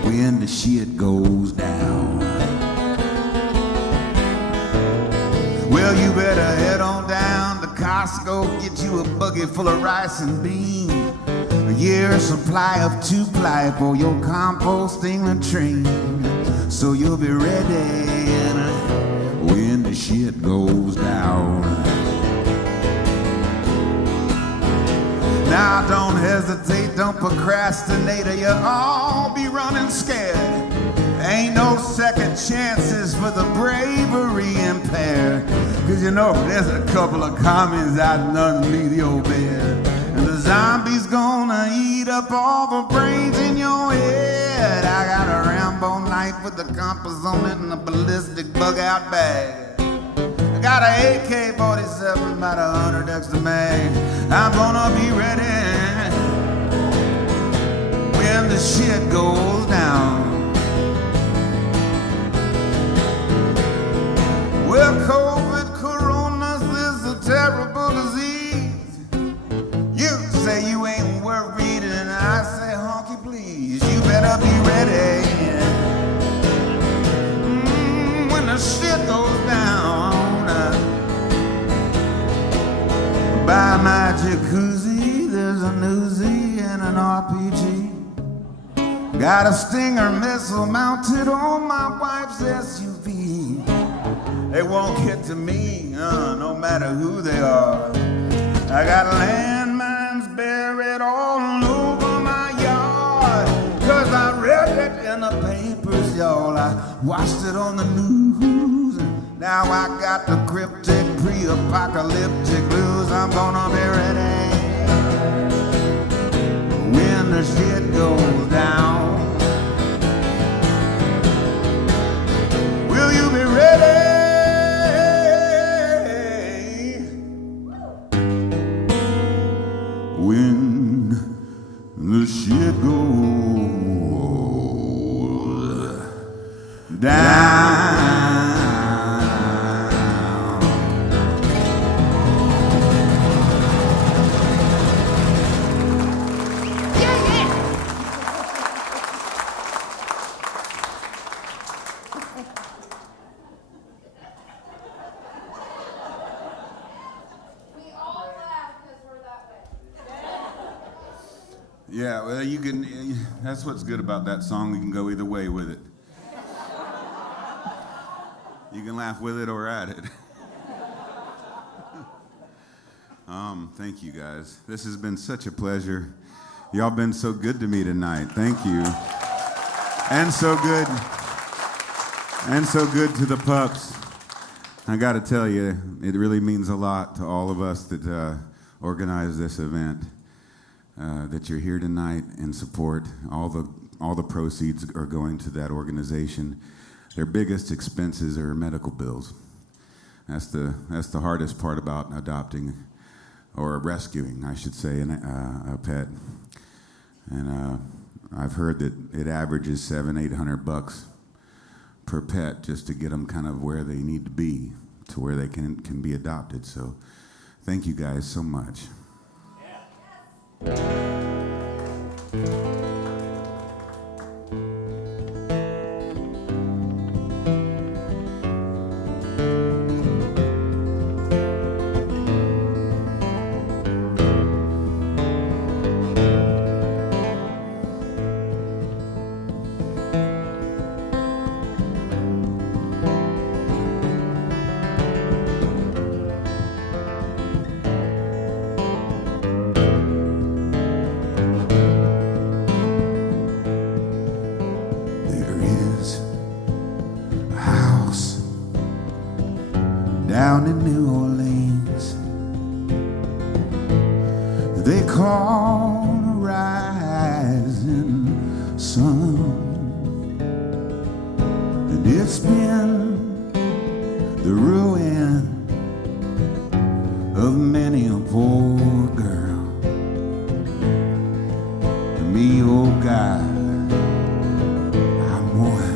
when the shit goes down. Well, you better head on down to Costco, get you a buggy full of rice and beans, a year's supply of 2-ply for your composting latrine, so you'll be ready when the shit goes down. Now don't hesitate, don't procrastinate, or you'll all be running scared. Ain't no second chances for the bravery impaired, 'cause you know there's a couple of commies out underneath your bed, and the zombie's gonna eat up all the brains in your head. I got a Rambo knife with the compass on it and a ballistic bug-out bag. I got a AK-47, about 100 extra mag. I'm gonna be ready when the shit goes down. Well, COVID, coronas is a terrible disease. You say you ain't worried, and I say honky please. You better be ready when the shit goes down. By my jacuzzi, there's a Uzi and an RPG. Got a Stinger missile mounted on my wife's SUV. They won't get to me, no matter who they are. I got landmines buried all over my yard, 'cause I read it in the papers, y'all. I watched it on the news. Now I got the cryptic pre-apocalyptic blues. I'm gonna be ready when the shit goes down. Will you be ready when the shit goes down? Yeah, well, you can, that's what's good about that song. You can go either way with it. You can laugh with it or at it. Thank you, guys. This has been such a pleasure. Y'all been so good to me tonight. Thank you. And so good to the pups. I got to tell you, it really means a lot to all of us that organize this event. That you're here tonight and support. All the proceeds are going to that organization. Their biggest expenses are medical bills. That's the hardest part about adopting, or rescuing, I should say, a pet. And I've heard that it averages $700-800 per pet just to get them kind of where they need to be, to where they can be adopted. So, thank you guys so much. they call the rising sun. And it's been the ruin of many a poor girl. And me, oh God, I'm one.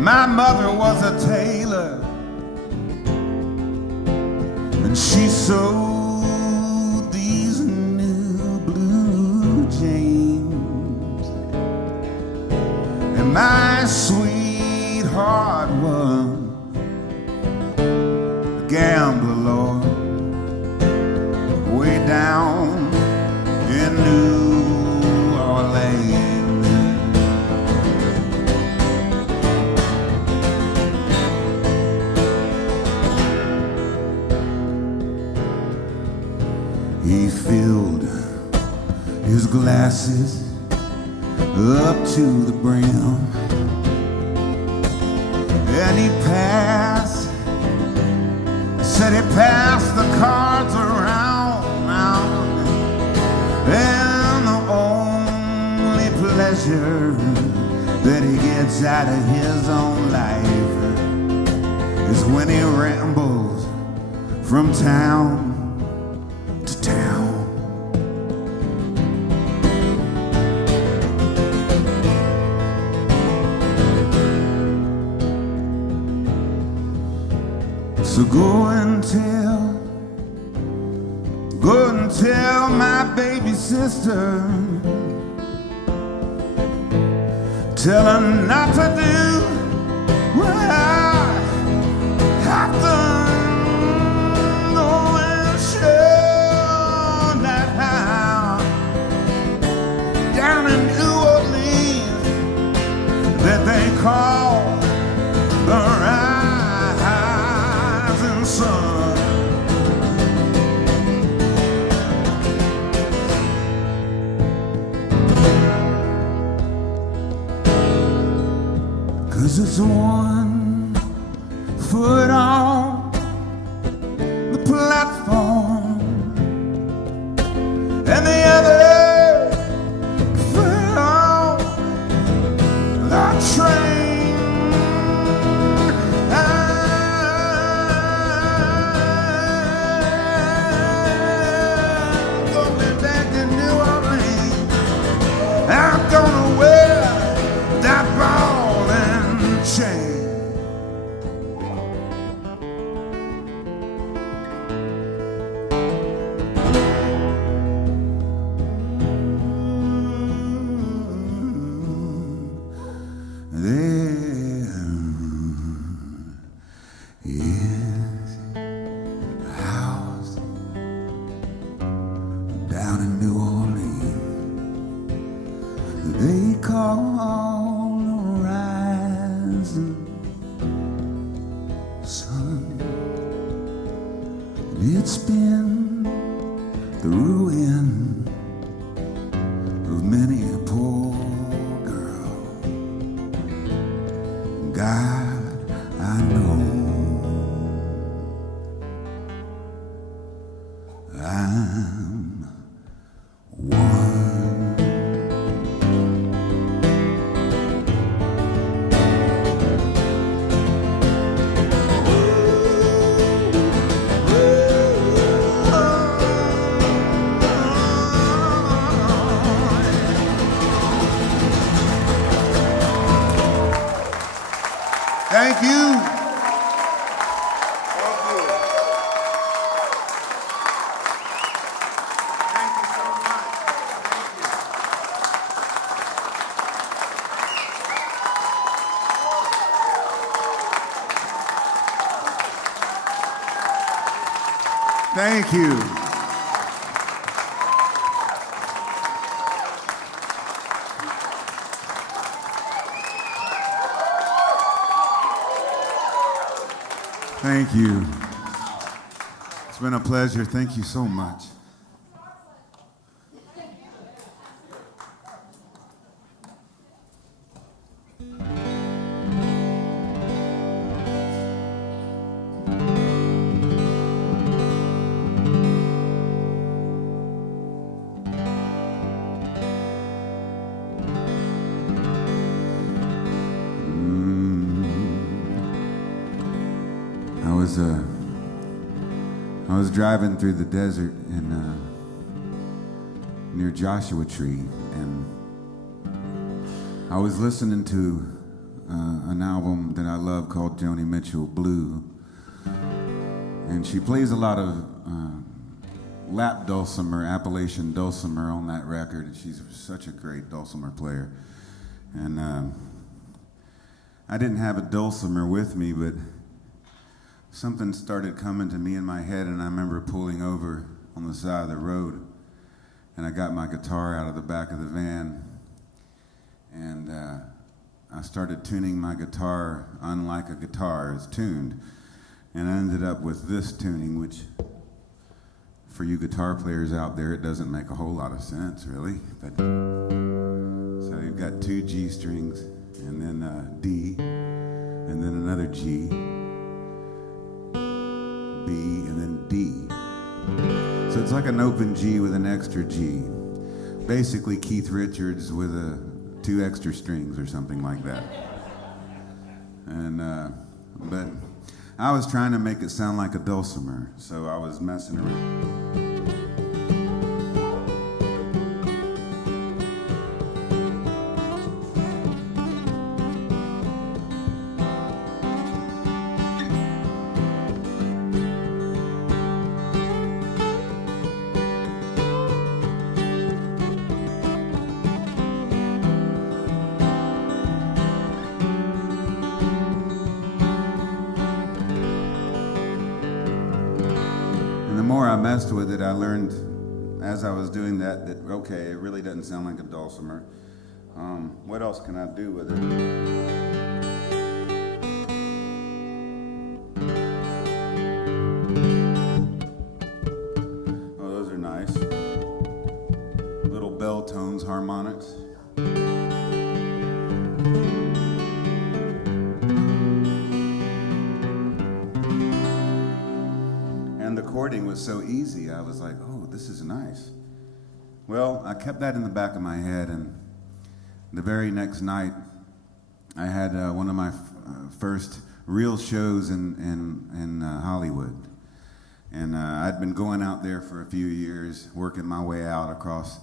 My mother was a tailor, and she sewed these new blue jeans. And my sweetheart was a gambler, Lord, way down in New Orleans. He filled his glasses up to the brim, and he said he passed the cards around, and the only pleasure that he gets out of his own life is when he rambles from town to town. So go and tell my baby sister, tell her not to do what I have done. Go and show that how down in New Orleans that they call the rising sun. 'Cause it's 1 foot on the platform and the other foot on the train. I'm going back to New Orleans. I'm gonna wear that ball and chain. There is a house down in New Orleans they call the rising sun. It's been the ruin of many a poor girl. God, I know I'm one. Thank you. Thank you so much. Thank you. Thank you. It's been a pleasure. Thank you so much. was driving through the desert in near Joshua Tree, and I was listening to an album that I love called Joni Mitchell Blue, and she plays a lot of lap dulcimer, Appalachian dulcimer on that record, and she's such a great dulcimer player. And I didn't have a dulcimer with me, but something started coming to me in my head, and I remember pulling over on the side of the road, and I got my guitar out of the back of the van, and I started tuning my guitar unlike a guitar is tuned, and I ended up with this tuning, which for you guitar players out there, it doesn't make a whole lot of sense, really. But so you've got 2 G strings, and then a D, and then another G, B, and then D. So it's like an open G with an extra G. Basically Keith Richards with 2 extra strings or something like that. And but I was trying to make it sound like a dulcimer, so I was messing around. With it, I learned as I was doing that okay, it really doesn't sound like a dulcimer. What else can I do with it? Oh, those are nice. Little bell tones, harmonics. Recording was so easy, I was like, oh, this is nice. Well, I kept that in the back of my head, and the very next night, I had one of my first real shows in Hollywood. And I'd been going out there for a few years, working my way out across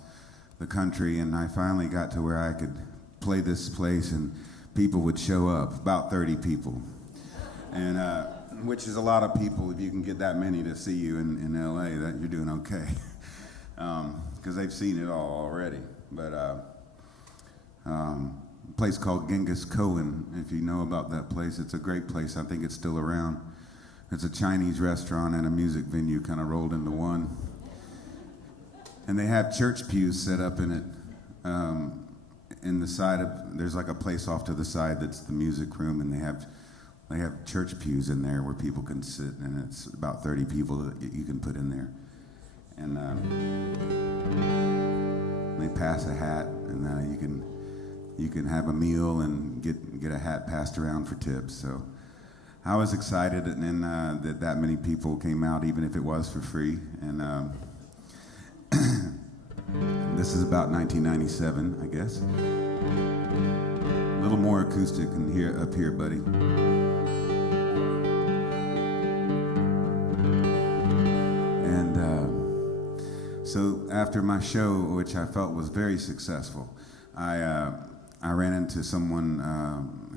the country, and I finally got to where I could play this place, and people would show up, about 30 people. And which is a lot of people. If you can get that many to see you in LA, that you're doing okay, because they've seen it all already. But a place called Genghis Cohen, if you know about that place, it's a great place. I think it's still around. It's a Chinese restaurant and a music venue kind of rolled into one. And they have church pews set up in it. In the side of, there's like a place off to the side that's the music room, and they have church pews in there where people can sit, and it's about 30 people that you can put in there. And they pass a hat, and you can have a meal and get a hat passed around for tips. So I was excited, and then that many people came out, even if it was for free. And this is about 1997, I guess. A little more acoustic in here, up here, buddy. So after my show, which I felt was very successful, I ran into someone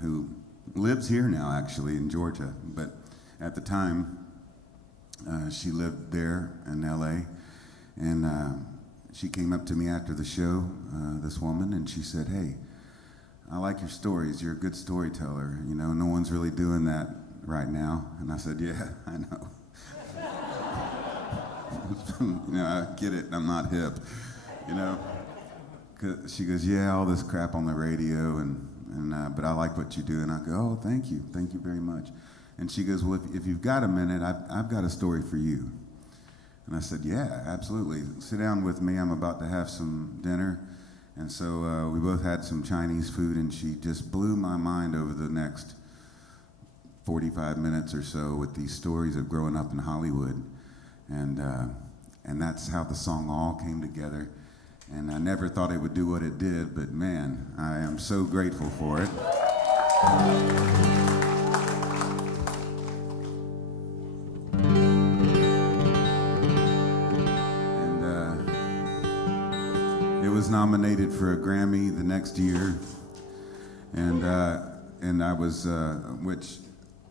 who lives here now, actually, in Georgia. But at the time, she lived there in LA, and she came up to me after the show, this woman, and she said, "Hey, I like your stories. You're a good storyteller. You know, no one's really doing that right now." And I said, "Yeah, I know." You know, I get it. I'm not hip, you know. She goes, "Yeah, all this crap on the radio, but I like what you do." And I go, "Oh, thank you very much." And she goes, "Well, if you've got a minute, I've got a story for you." And I said, "Yeah, absolutely. Sit down with me. I'm about to have some dinner." And so we both had some Chinese food, and she just blew my mind over the next 45 minutes or so with these stories of growing up in Hollywood. And that's how the song all came together. And I never thought it would do what it did, but man, I am so grateful for it. It was nominated for a Grammy the next year, and I was, which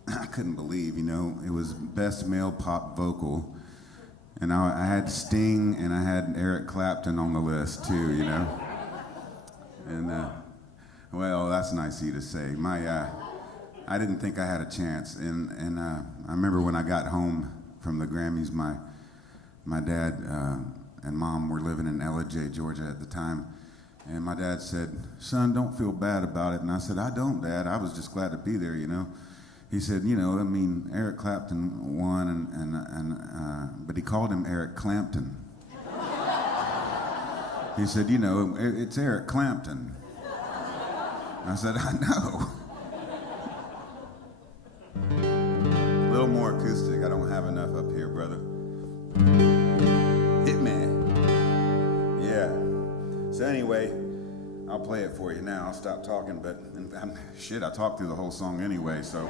I couldn't believe, you know, it was Best Male Pop Vocal, and I had Sting and I had Eric Clapton on the list too, you know, and well, that's nice of you to say. I didn't think I had a chance, and I remember when I got home from the Grammys, my dad and mom were living in Ellijay, Georgia at the time, and my dad said, "Son, don't feel bad about it." And I said, "I don't, Dad. I was just glad to be there, you know." He said, "You know, I mean, Eric Clapton won, but he called him Eric Clapton." He said, "You know, it's Eric Clapton." I said, "I know." A little more acoustic. I don't have enough up here, brother. Hit me. Yeah. So anyway, I'll play it for you now. I'll stop talking, but shit, I talked through the whole song anyway, so.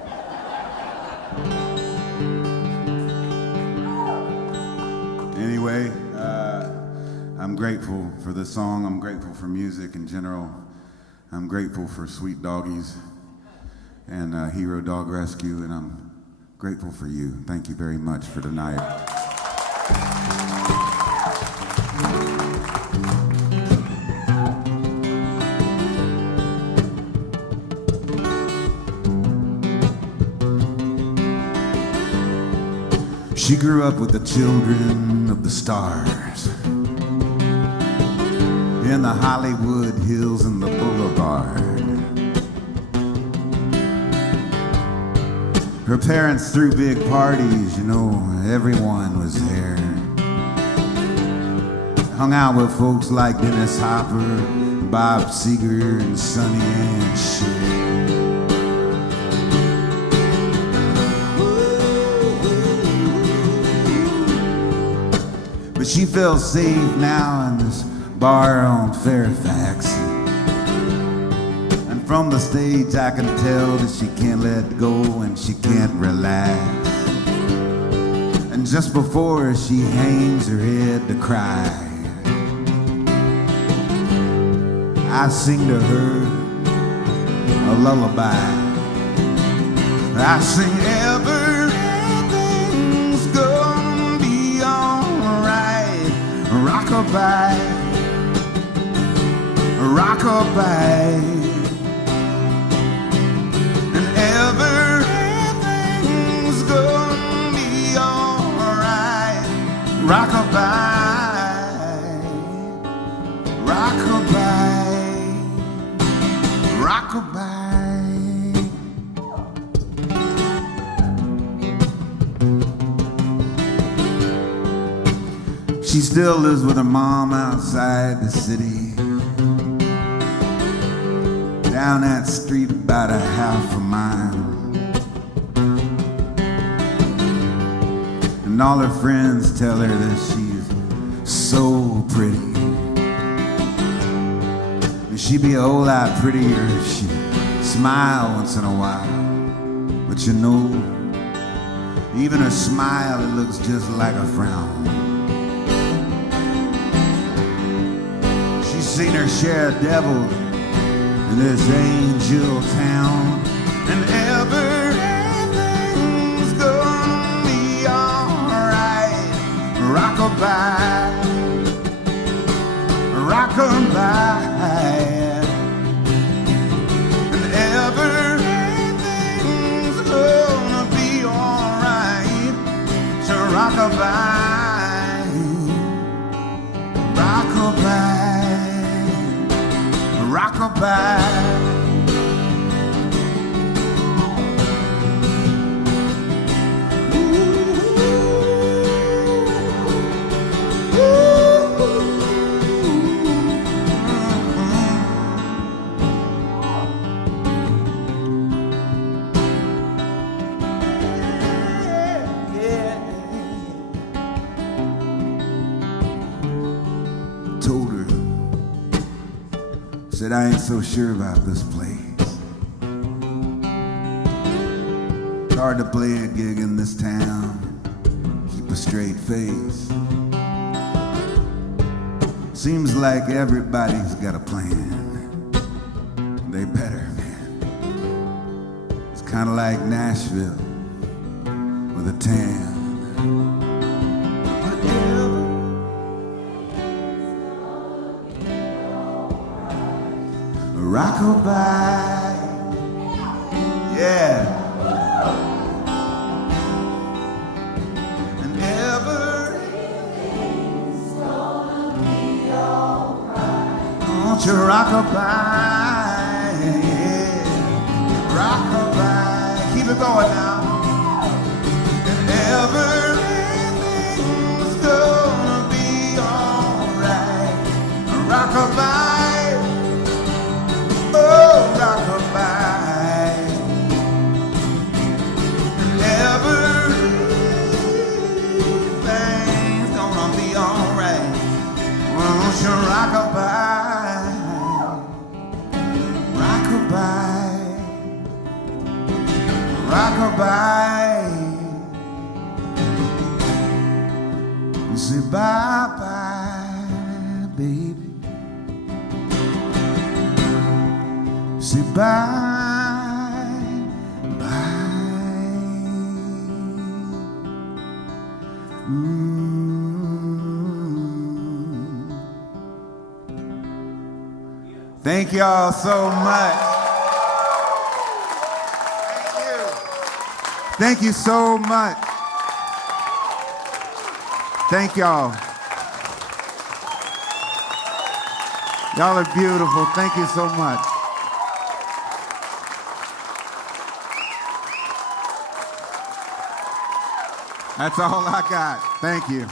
Anyway, I'm grateful for this song. I'm grateful for music in general. I'm grateful for Sweet Doggies and Hero Dog Rescue, and I'm grateful for you. Thank you very much for tonight. She grew up with the children of the stars in the Hollywood Hills and the Boulevard. Her parents threw big parties, you know, everyone was there. Hung out with folks like Dennis Hopper, Bob Seger, and Sonny and Cher. But she feels safe now in this bar on Fairfax. And from the stage I can tell that she can't let go and she can't relax. And just before she hangs her head to cry, I sing to her a lullaby. I sing everything's gonna be alright. Rockabye, rockabye, and everything's gonna be alright. Rockabye, rockabye, rockabye. She still lives with her mom outside the city, down that street about a half a mile. And all her friends tell her that she's so pretty. And she'd be a whole lot prettier if she'd smile once in a while. But you know, even her smile, it looks just like a frown. Seen her share of devils in this angel town, and everything's gonna be alright. Rockabye, rockabye, and everything's gonna be alright. So rockabye, rockabye, rockabye. Told her, said I ain't so sure about this place. It's hard to play a gig in this town, keep a straight face. Seems like everybody's got a plan. They better, man. It's kind of like Nashville with a tan. Rockabye, yeah. And everything's gonna be alright. Won't you rockabye, yeah. Rockabye, keep it going now. And everything's gonna be alright. Rockabye. Oh, rockabye, and everything's gonna be alright. Won't you rockabye, rockabye, rockabye, and say bye-bye, baby. Say bye, bye. Thank y'all so much. Thank you. Thank you so much. Thank y'all. Y'all are beautiful. Thank you so much. That's all I got. Thank you.